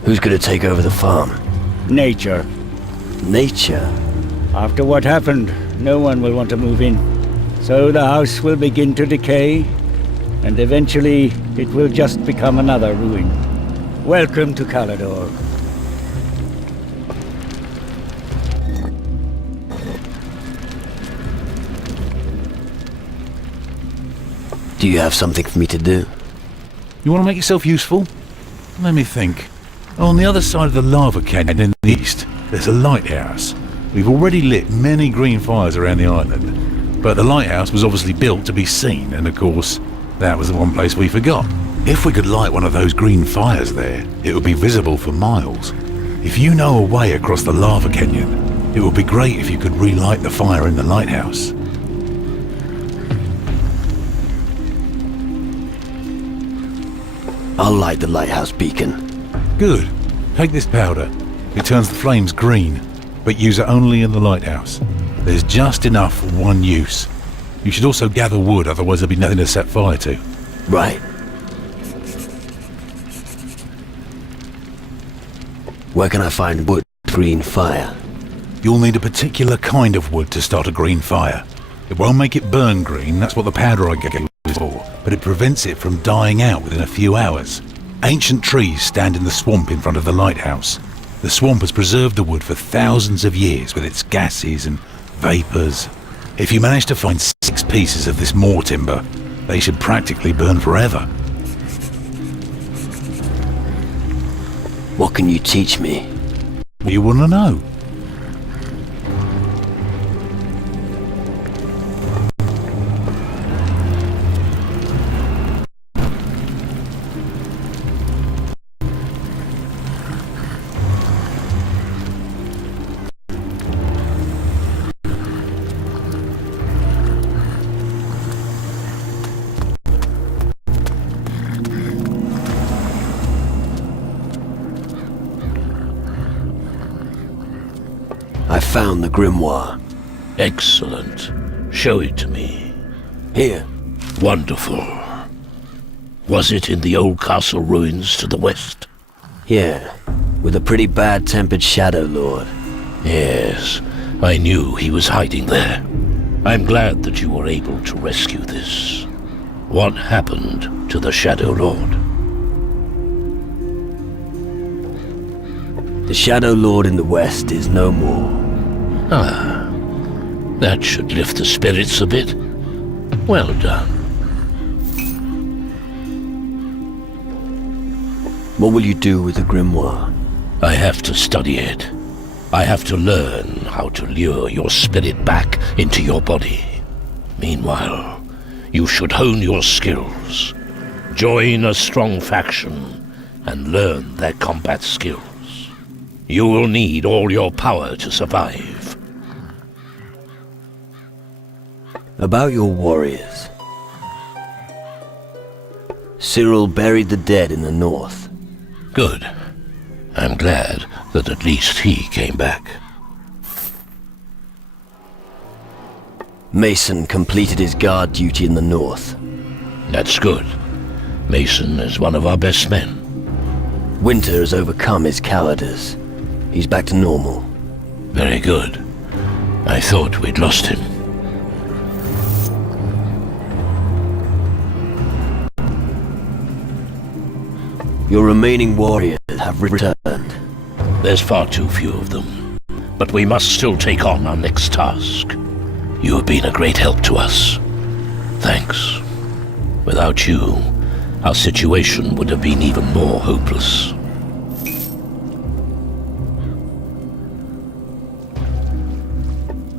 Who's gonna take over the farm? Nature. Nature? After what happened, no one will want to move in. So the house will begin to decay, and eventually it will just become another ruin. Welcome to Calador. Do you have something for me to do? You want to make yourself useful? Let me think. On the other side of the lava canyon in the east, there's a lighthouse. We've already lit many green fires around the island, but the lighthouse was obviously built to be seen, and of course, that was the one place we forgot. If we could light one of those green fires there, it would be visible for miles. If you know a way across the lava canyon, it would be great if you could relight the fire in the lighthouse. I'll light the lighthouse beacon. Good. Take this powder. It turns the flames green, but use it only in the lighthouse. There's just enough for one use. You should also gather wood, otherwise there'll be nothing to set fire to. Right. Where can I find wood for green fire? You'll need a particular kind of wood to start a green fire. It won't make it burn green, that's what the powder I get is for, but it prevents it from dying out within a few hours. Ancient trees stand in the swamp in front of the lighthouse. The swamp has preserved the wood for thousands of years with its gases and vapours. If you manage to find 6 pieces of this moor timber, they should practically burn forever. What can you teach me? What do you want to know? I found the grimoire. Excellent. Show it to me. Here. Wonderful. Was it in the old castle ruins to the west? Yeah, with a pretty bad-tempered Shadow Lord. Yes, I knew he was hiding there. I'm glad that you were able to rescue this. What happened to the Shadow Lord? The Shadow Lord in the west is no more. Ah, that should lift the spirits a bit. Well done. What will you do with the grimoire? I have to study it. I have to learn how to lure your spirit back into your body. Meanwhile, you should hone your skills. Join a strong faction and learn their combat skills. You will need all your power to survive. About your warriors. Cyril buried the dead in the north. Good. I'm glad that at least he came back. Mason completed his guard duty in the north. That's good. Mason is one of our best men. Winter has overcome his cowardice. He's back to normal. Very good. I thought we'd lost him. Your remaining warriors have returned. There's far too few of them. But we must still take on our next task. You have been a great help to us. Thanks. Without you, our situation would have been even more hopeless.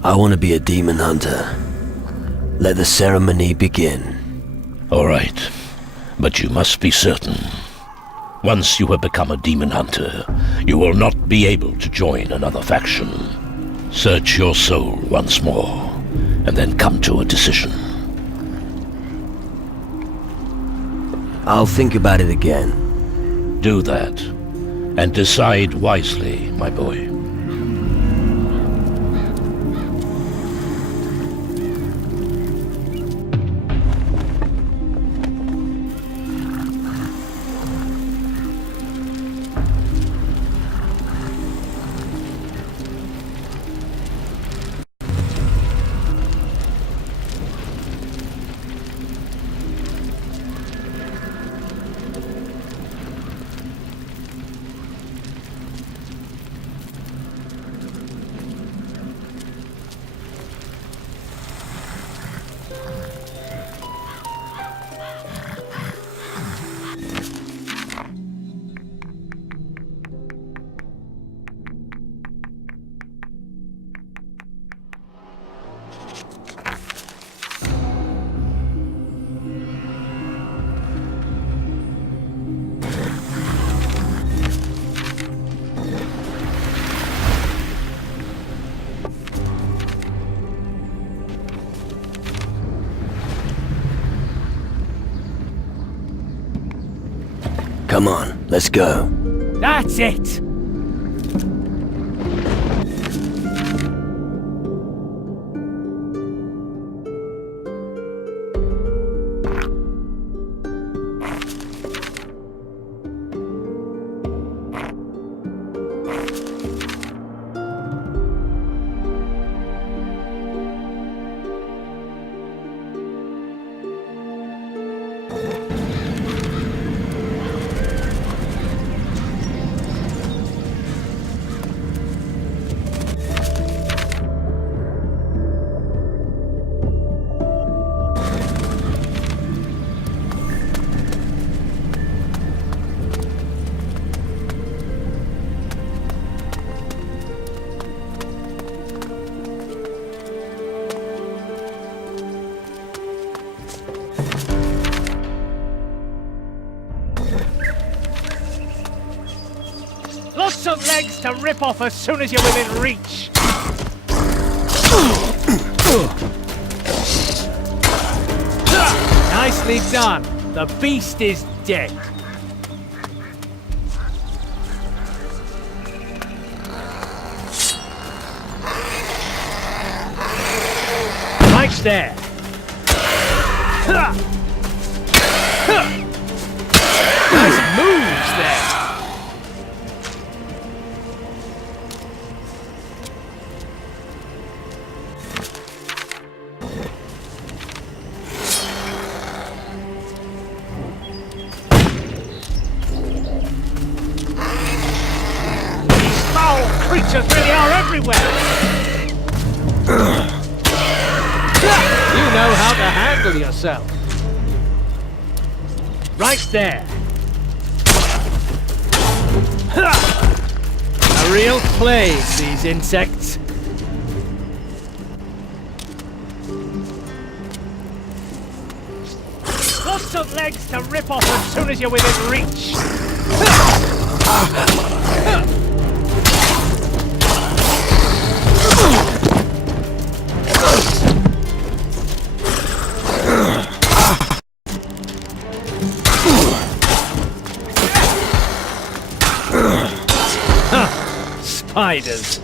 I want to be a demon hunter. Let the ceremony begin. All right. But you must be certain. Once you have become a demon hunter, you will not be able to join another faction. Search your soul once more, and then come to a decision. I'll think about it again. Do that, and decide wisely, my boy. Come on, let's go. That's it! Lots of legs to rip off as soon as you're within reach. Nicely done. The beast is dead. Right there. Nice moves there. Creatures really are everywhere! You know how to handle yourself. Right there. A real plague, these insects. Lots of legs to rip off as soon as you're within reach. Spiders.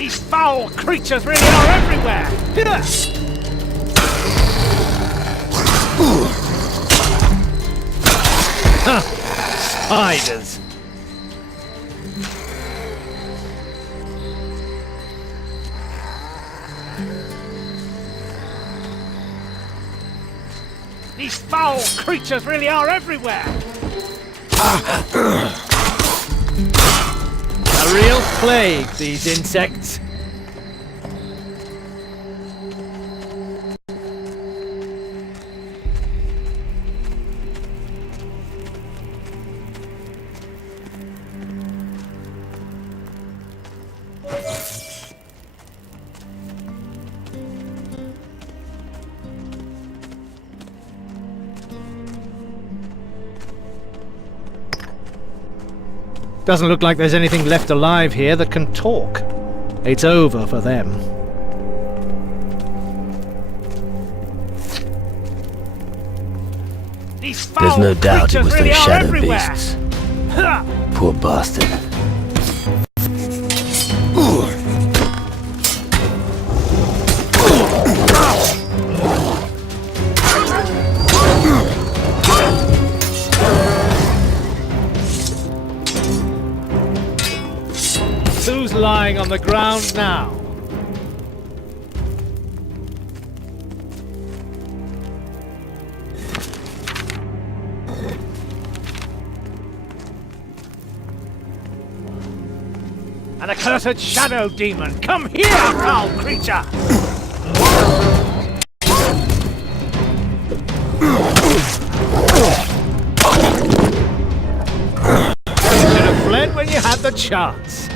These foul creatures really are everywhere! Spiders! These foul creatures really are everywhere! A real plague, these insects. Doesn't look like there's anything left alive here that can talk. It's over for them. There's no doubt it was those shadow beasts. Poor bastard. Who's lying on the ground now? An accursed shadow demon! Come here, foul creature! You should have fled when you had the chance.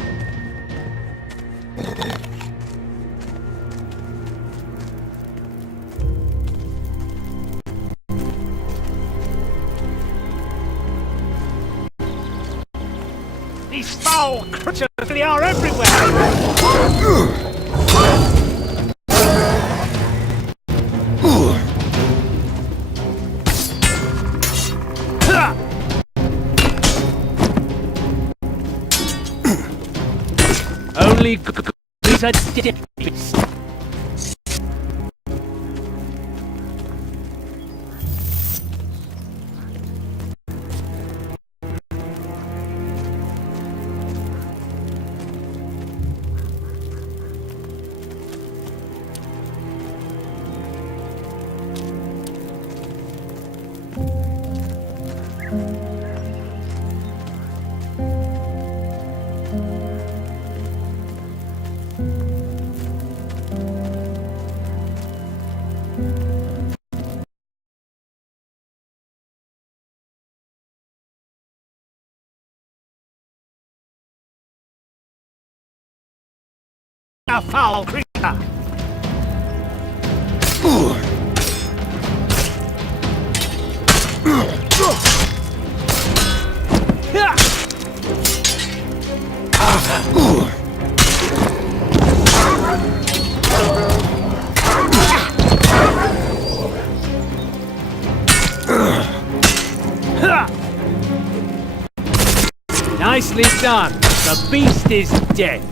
These foul creatures really are everywhere! Only these are dead beasts. A foul creature! Nicely done! The beast is dead!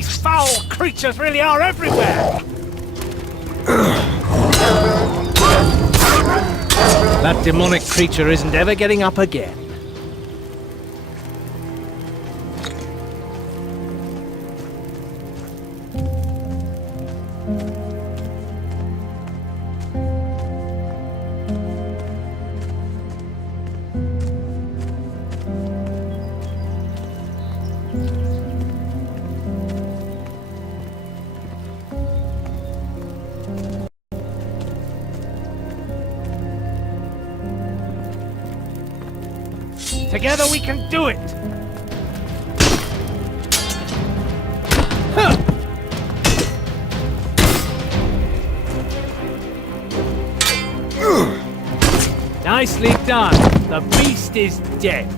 These foul creatures really are everywhere! That demonic creature isn't ever getting up again. Together we can do it! Huh. Nicely done. The beast is dead.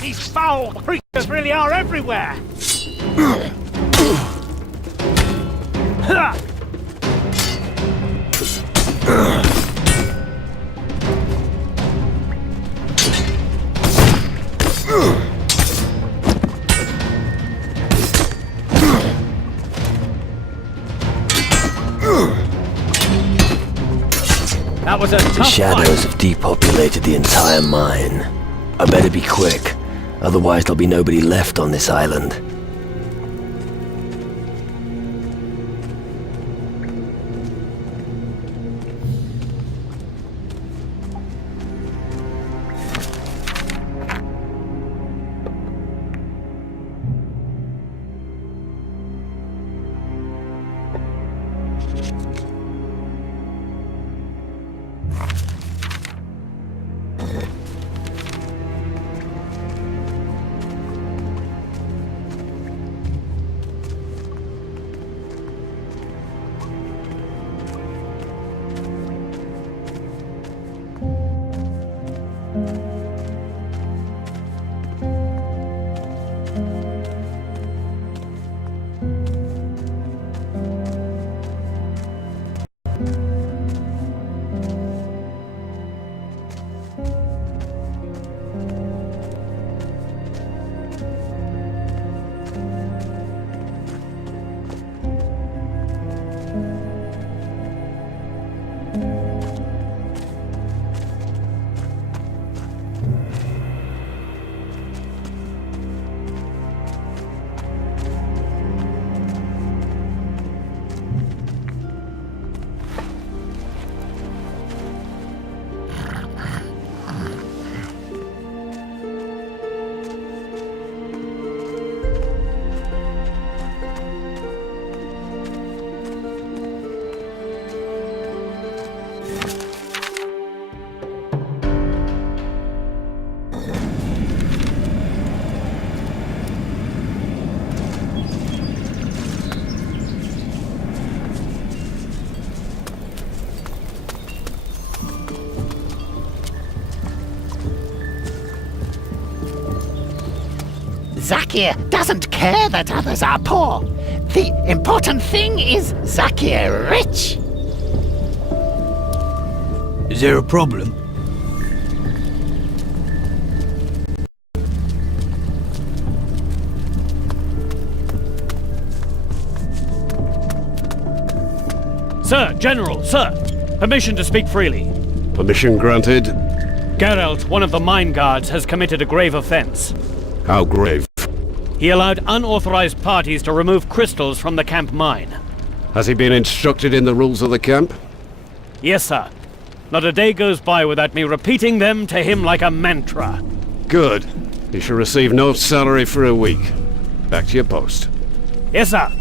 These foul creatures really are everywhere! That was a tough The shadows fight. have depopulated the entire mine. I better be quick, otherwise there'll be nobody left on this island. Zakir doesn't care that others are poor. The important thing is Zakir rich. Is there a problem? Sir, General, sir! Permission to speak freely. Permission granted. Geralt, one of the mine guards, has committed a grave offense. How grave? He allowed unauthorized parties to remove crystals from the camp mine. Has he been instructed in the rules of the camp? Yes, sir. Not a day goes by without me repeating them to him like a mantra. Good. You shall receive no salary for a week. Back to your post. Yes, sir.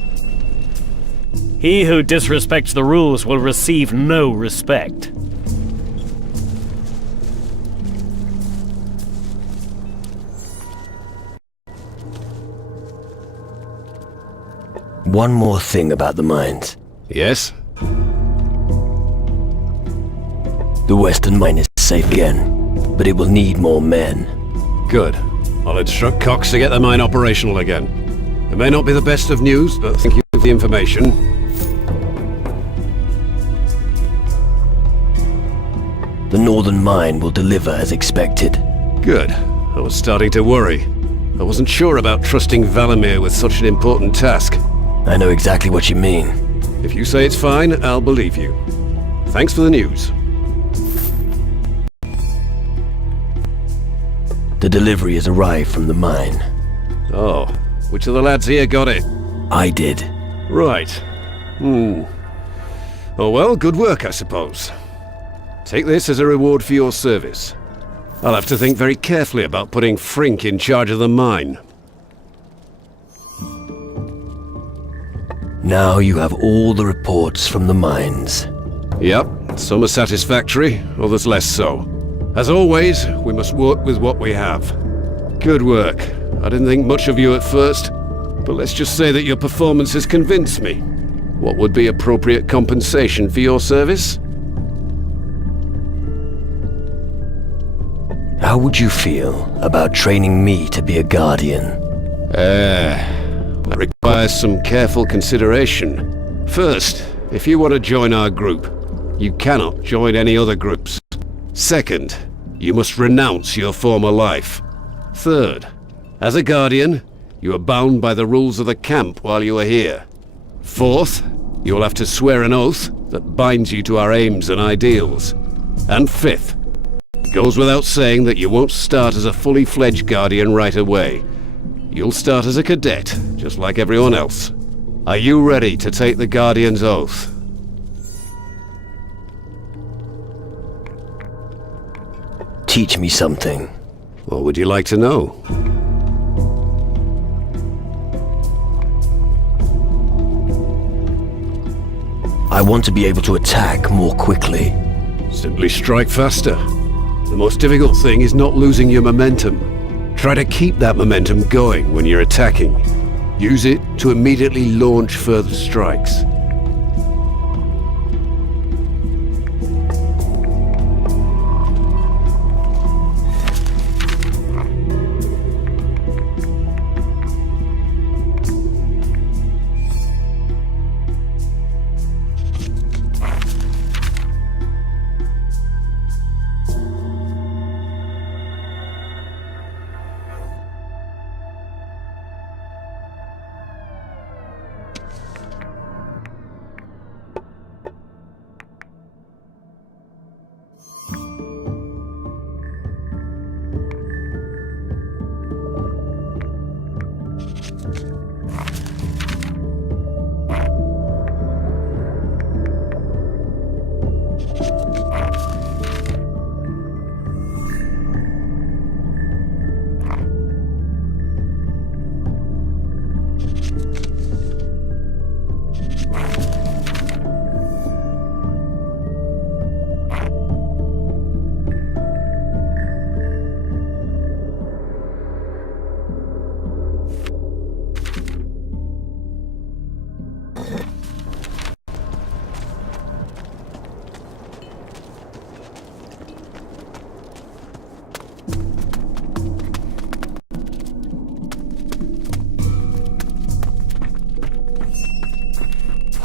He who disrespects the rules will receive no respect. One more thing about the mines. Yes? The western mine is safe again, but it will need more men. Good. I'll instruct Cox to get the mine operational again. It may not be the best of news, but thank you for the information. The northern mine will deliver as expected. Good. I was starting to worry. I wasn't sure about trusting Valimir with such an important task. I know exactly what you mean. If you say it's fine, I'll believe you. Thanks for the news. The delivery has arrived from the mine. Oh, which of the lads here got it? I did. Right. Oh well, good work, I suppose. Take this as a reward for your service. I'll have to think very carefully about putting Frink in charge of the mine. Now you have all the reports from the mines. Yep, some are satisfactory, others less so. As always, we must work with what we have. Good work. I didn't think much of you at first, but let's just say that your performance has convinced me. What would be appropriate compensation for your service? How would you feel about training me to be a guardian? That requires some careful consideration. First, if you want to join our group, you cannot join any other groups. Second, you must renounce your former life. Third, as a guardian, you are bound by the rules of the camp while you are here. Fourth, you will have to swear an oath that binds you to our aims and ideals. And fifth, it goes without saying that you won't start as a fully fledged guardian right away. You'll start as a cadet, just like everyone else. Are you ready to take the Guardian's oath? Teach me something. What would you like to know? I want to be able to attack more quickly. Simply strike faster. The most difficult thing is not losing your momentum. Try to keep that momentum going when you're attacking. Use it to immediately launch further strikes.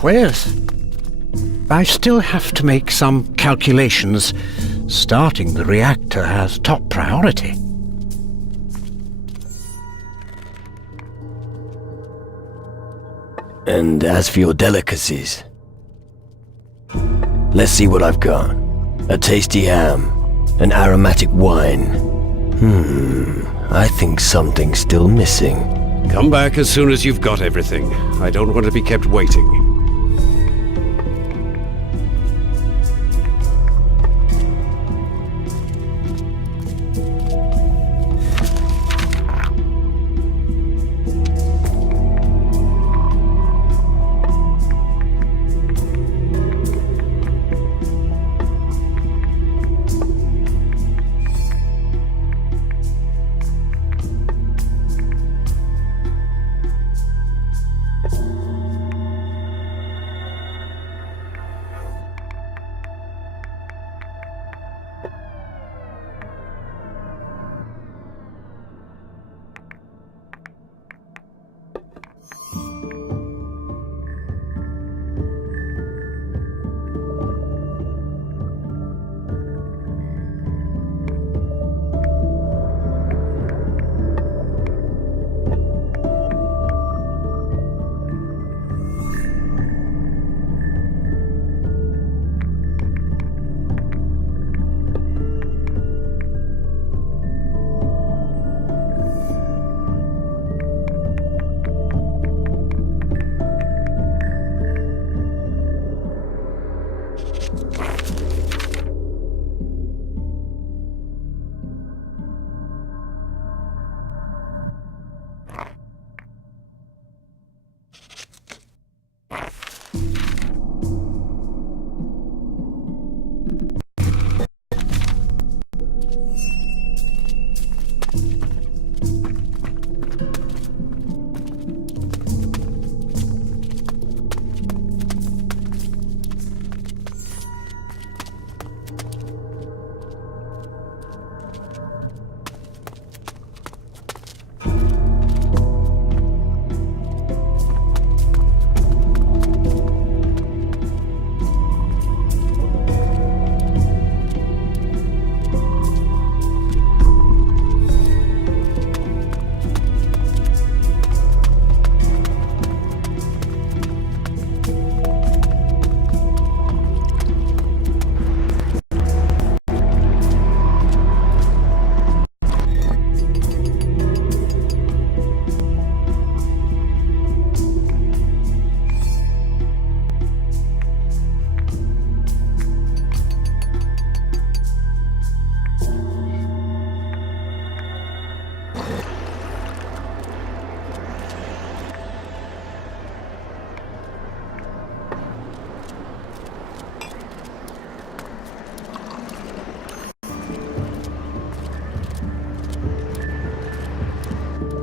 Well, I still have to make some calculations. Starting the reactor has top priority. And as for your delicacies, let's see what I've got. A tasty ham. An aromatic wine. I think something's still missing. Come back as soon as you've got everything. I don't want to be kept waiting.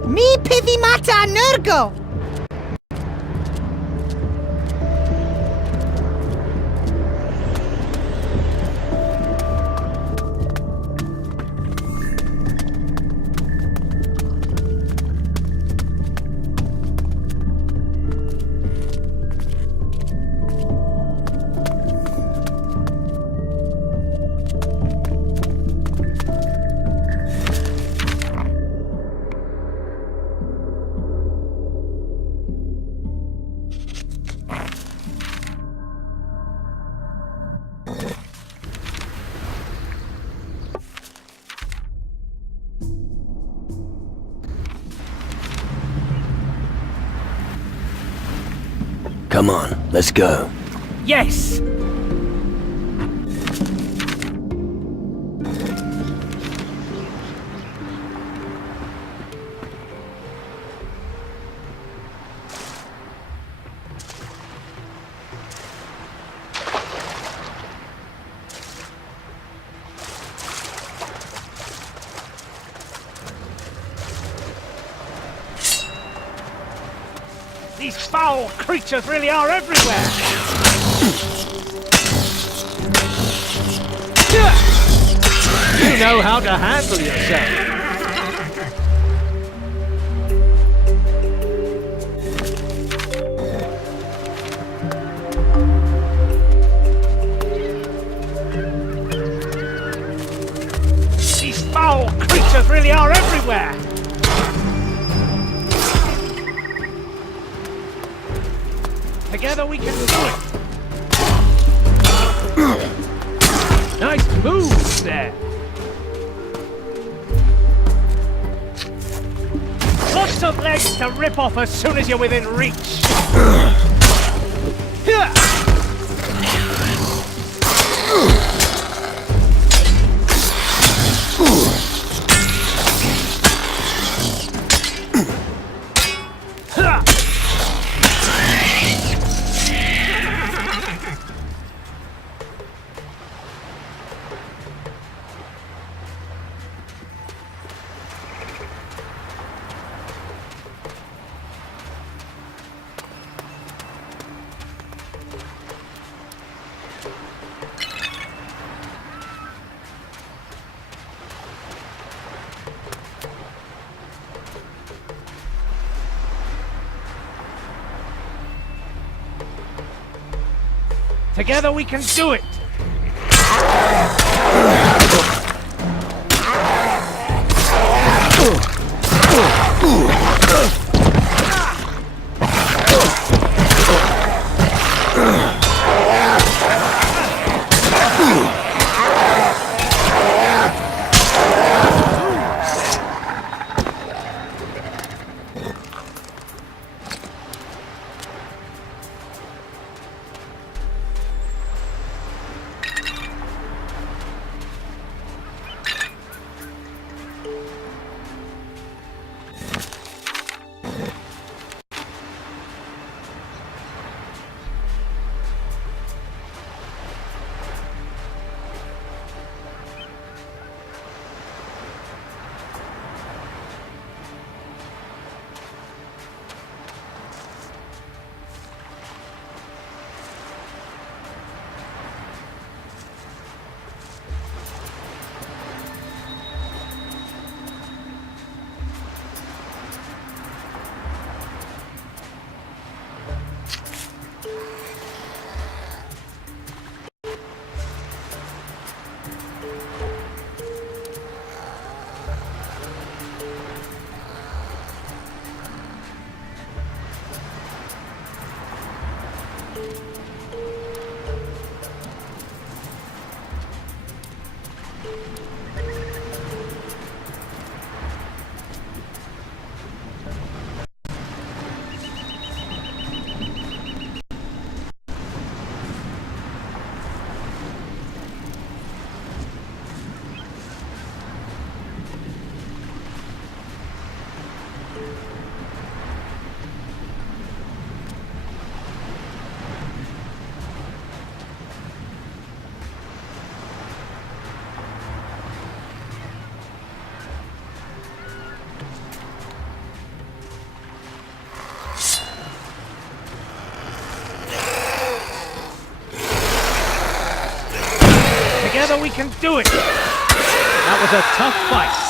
Mi pidimata nurgo! Come on, let's go. Yes! These foul creatures really are everywhere! You know how to handle yourself! These foul creatures really are everywhere! Together we can do it! Nice Who's there? Lots of legs to rip off as soon as you're within reach. Together we can do it! Together we can do it! That was a tough fight.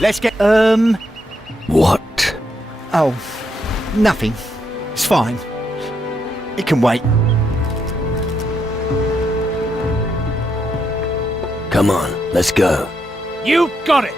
Let's get... What? Oh, nothing. It's fine. It can wait. Come on, let's go. You got it!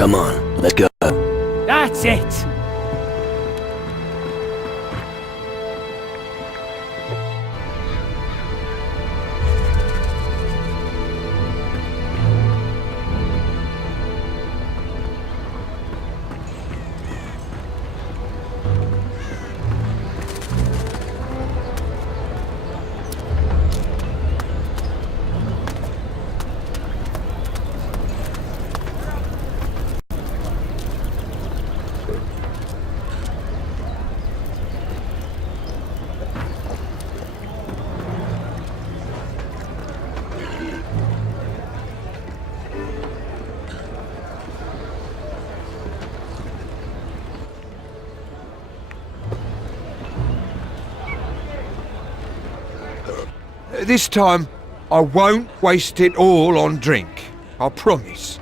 Come on, let's go. That's it! This time, I won't waste it all on drink. I promise.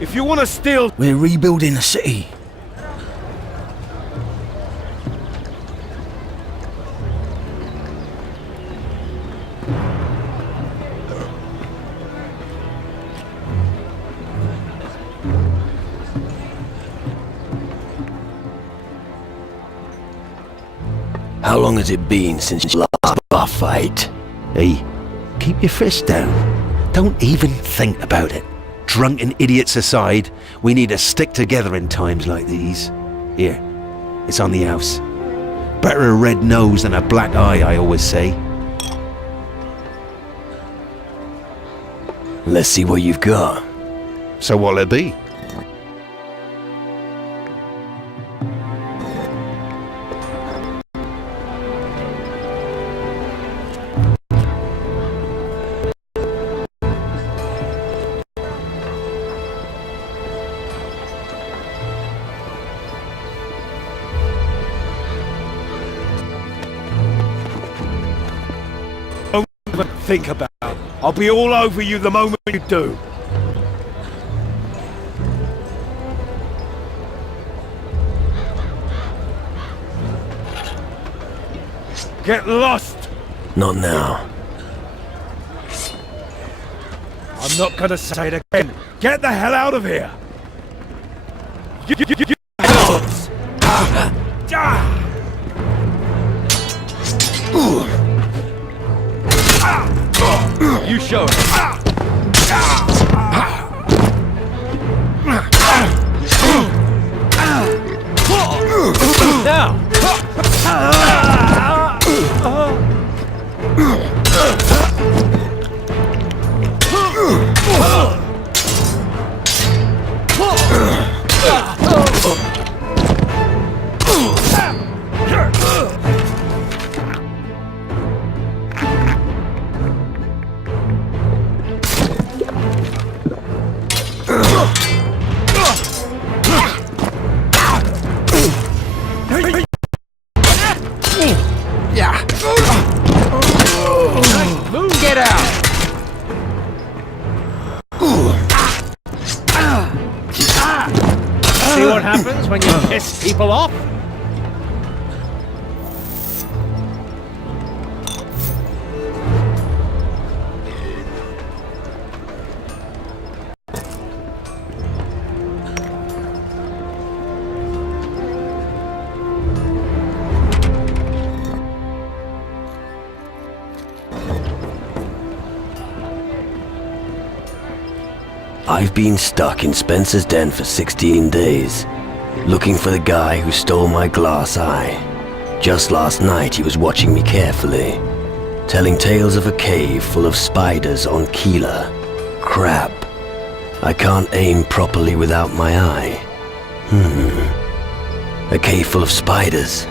If you want to steal... We're rebuilding the city. How long has it been since your last bar fight? Hey, keep your fist down. Don't even think about it. Drunken idiots aside, we need to stick together in times like these. Here, it's on the house. Better a red nose than a black eye, I always say. Let's see what you've got. So what'll it be? Think about it. I'll be all over you the moment you do. Get lost! Not now. I'm not gonna say it again. Get the hell out of here! You show it. Now. Get out! See what happens when you piss people off? I've been stuck in Spencer's den for 16 days, looking for the guy who stole my glass eye. Just last night he was watching me carefully, telling tales of a cave full of spiders on Keeler. Crap. I can't aim properly without my eye. A cave full of spiders.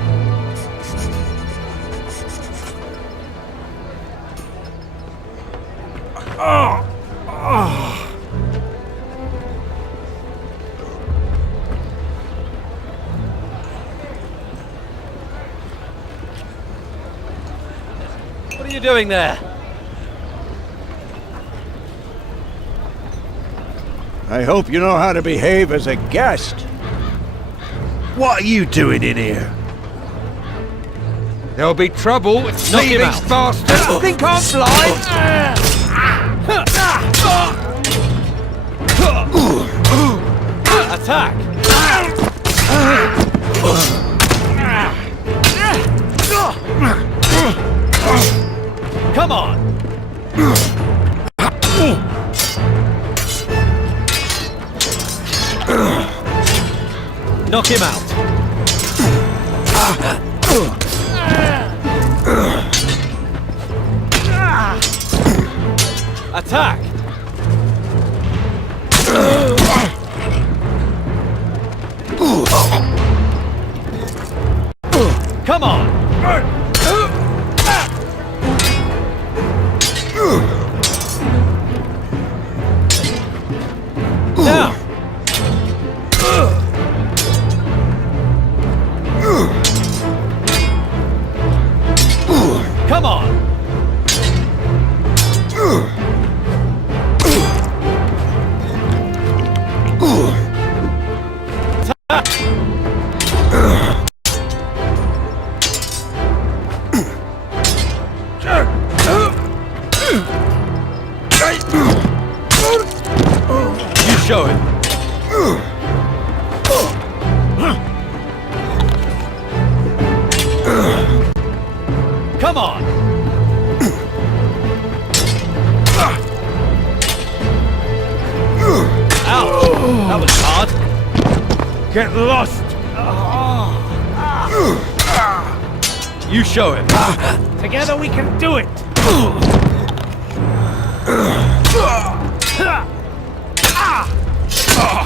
What are you doing there? I hope you know how to behave as a guest. What are you doing in here? There'll be trouble. Leave these bastards. Think I'm blind? Attack! Come on! Knock him out! Attack! Come on! Now! Come on! You show him. Come on! Ouch! That was hard. Get lost! You show him. Together we can do it!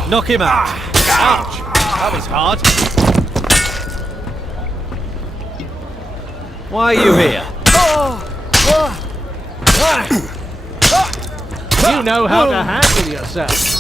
Knock him out. Ouch! That was hard. Why are you here? You know how to handle yourself.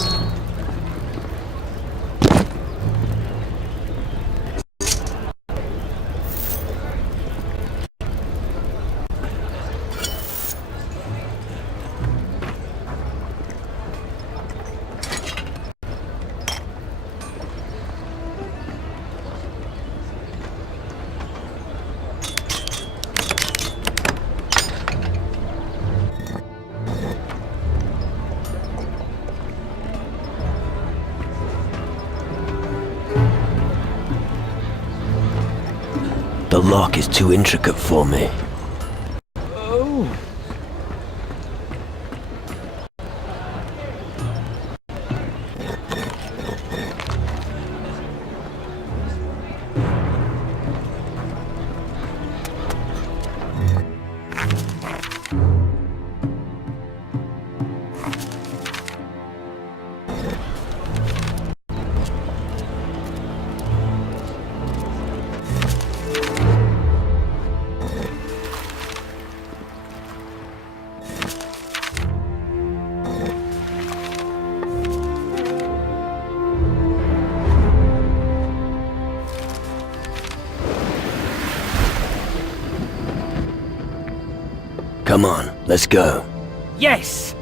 The lock is too intricate for me. Come on, let's go. Yes!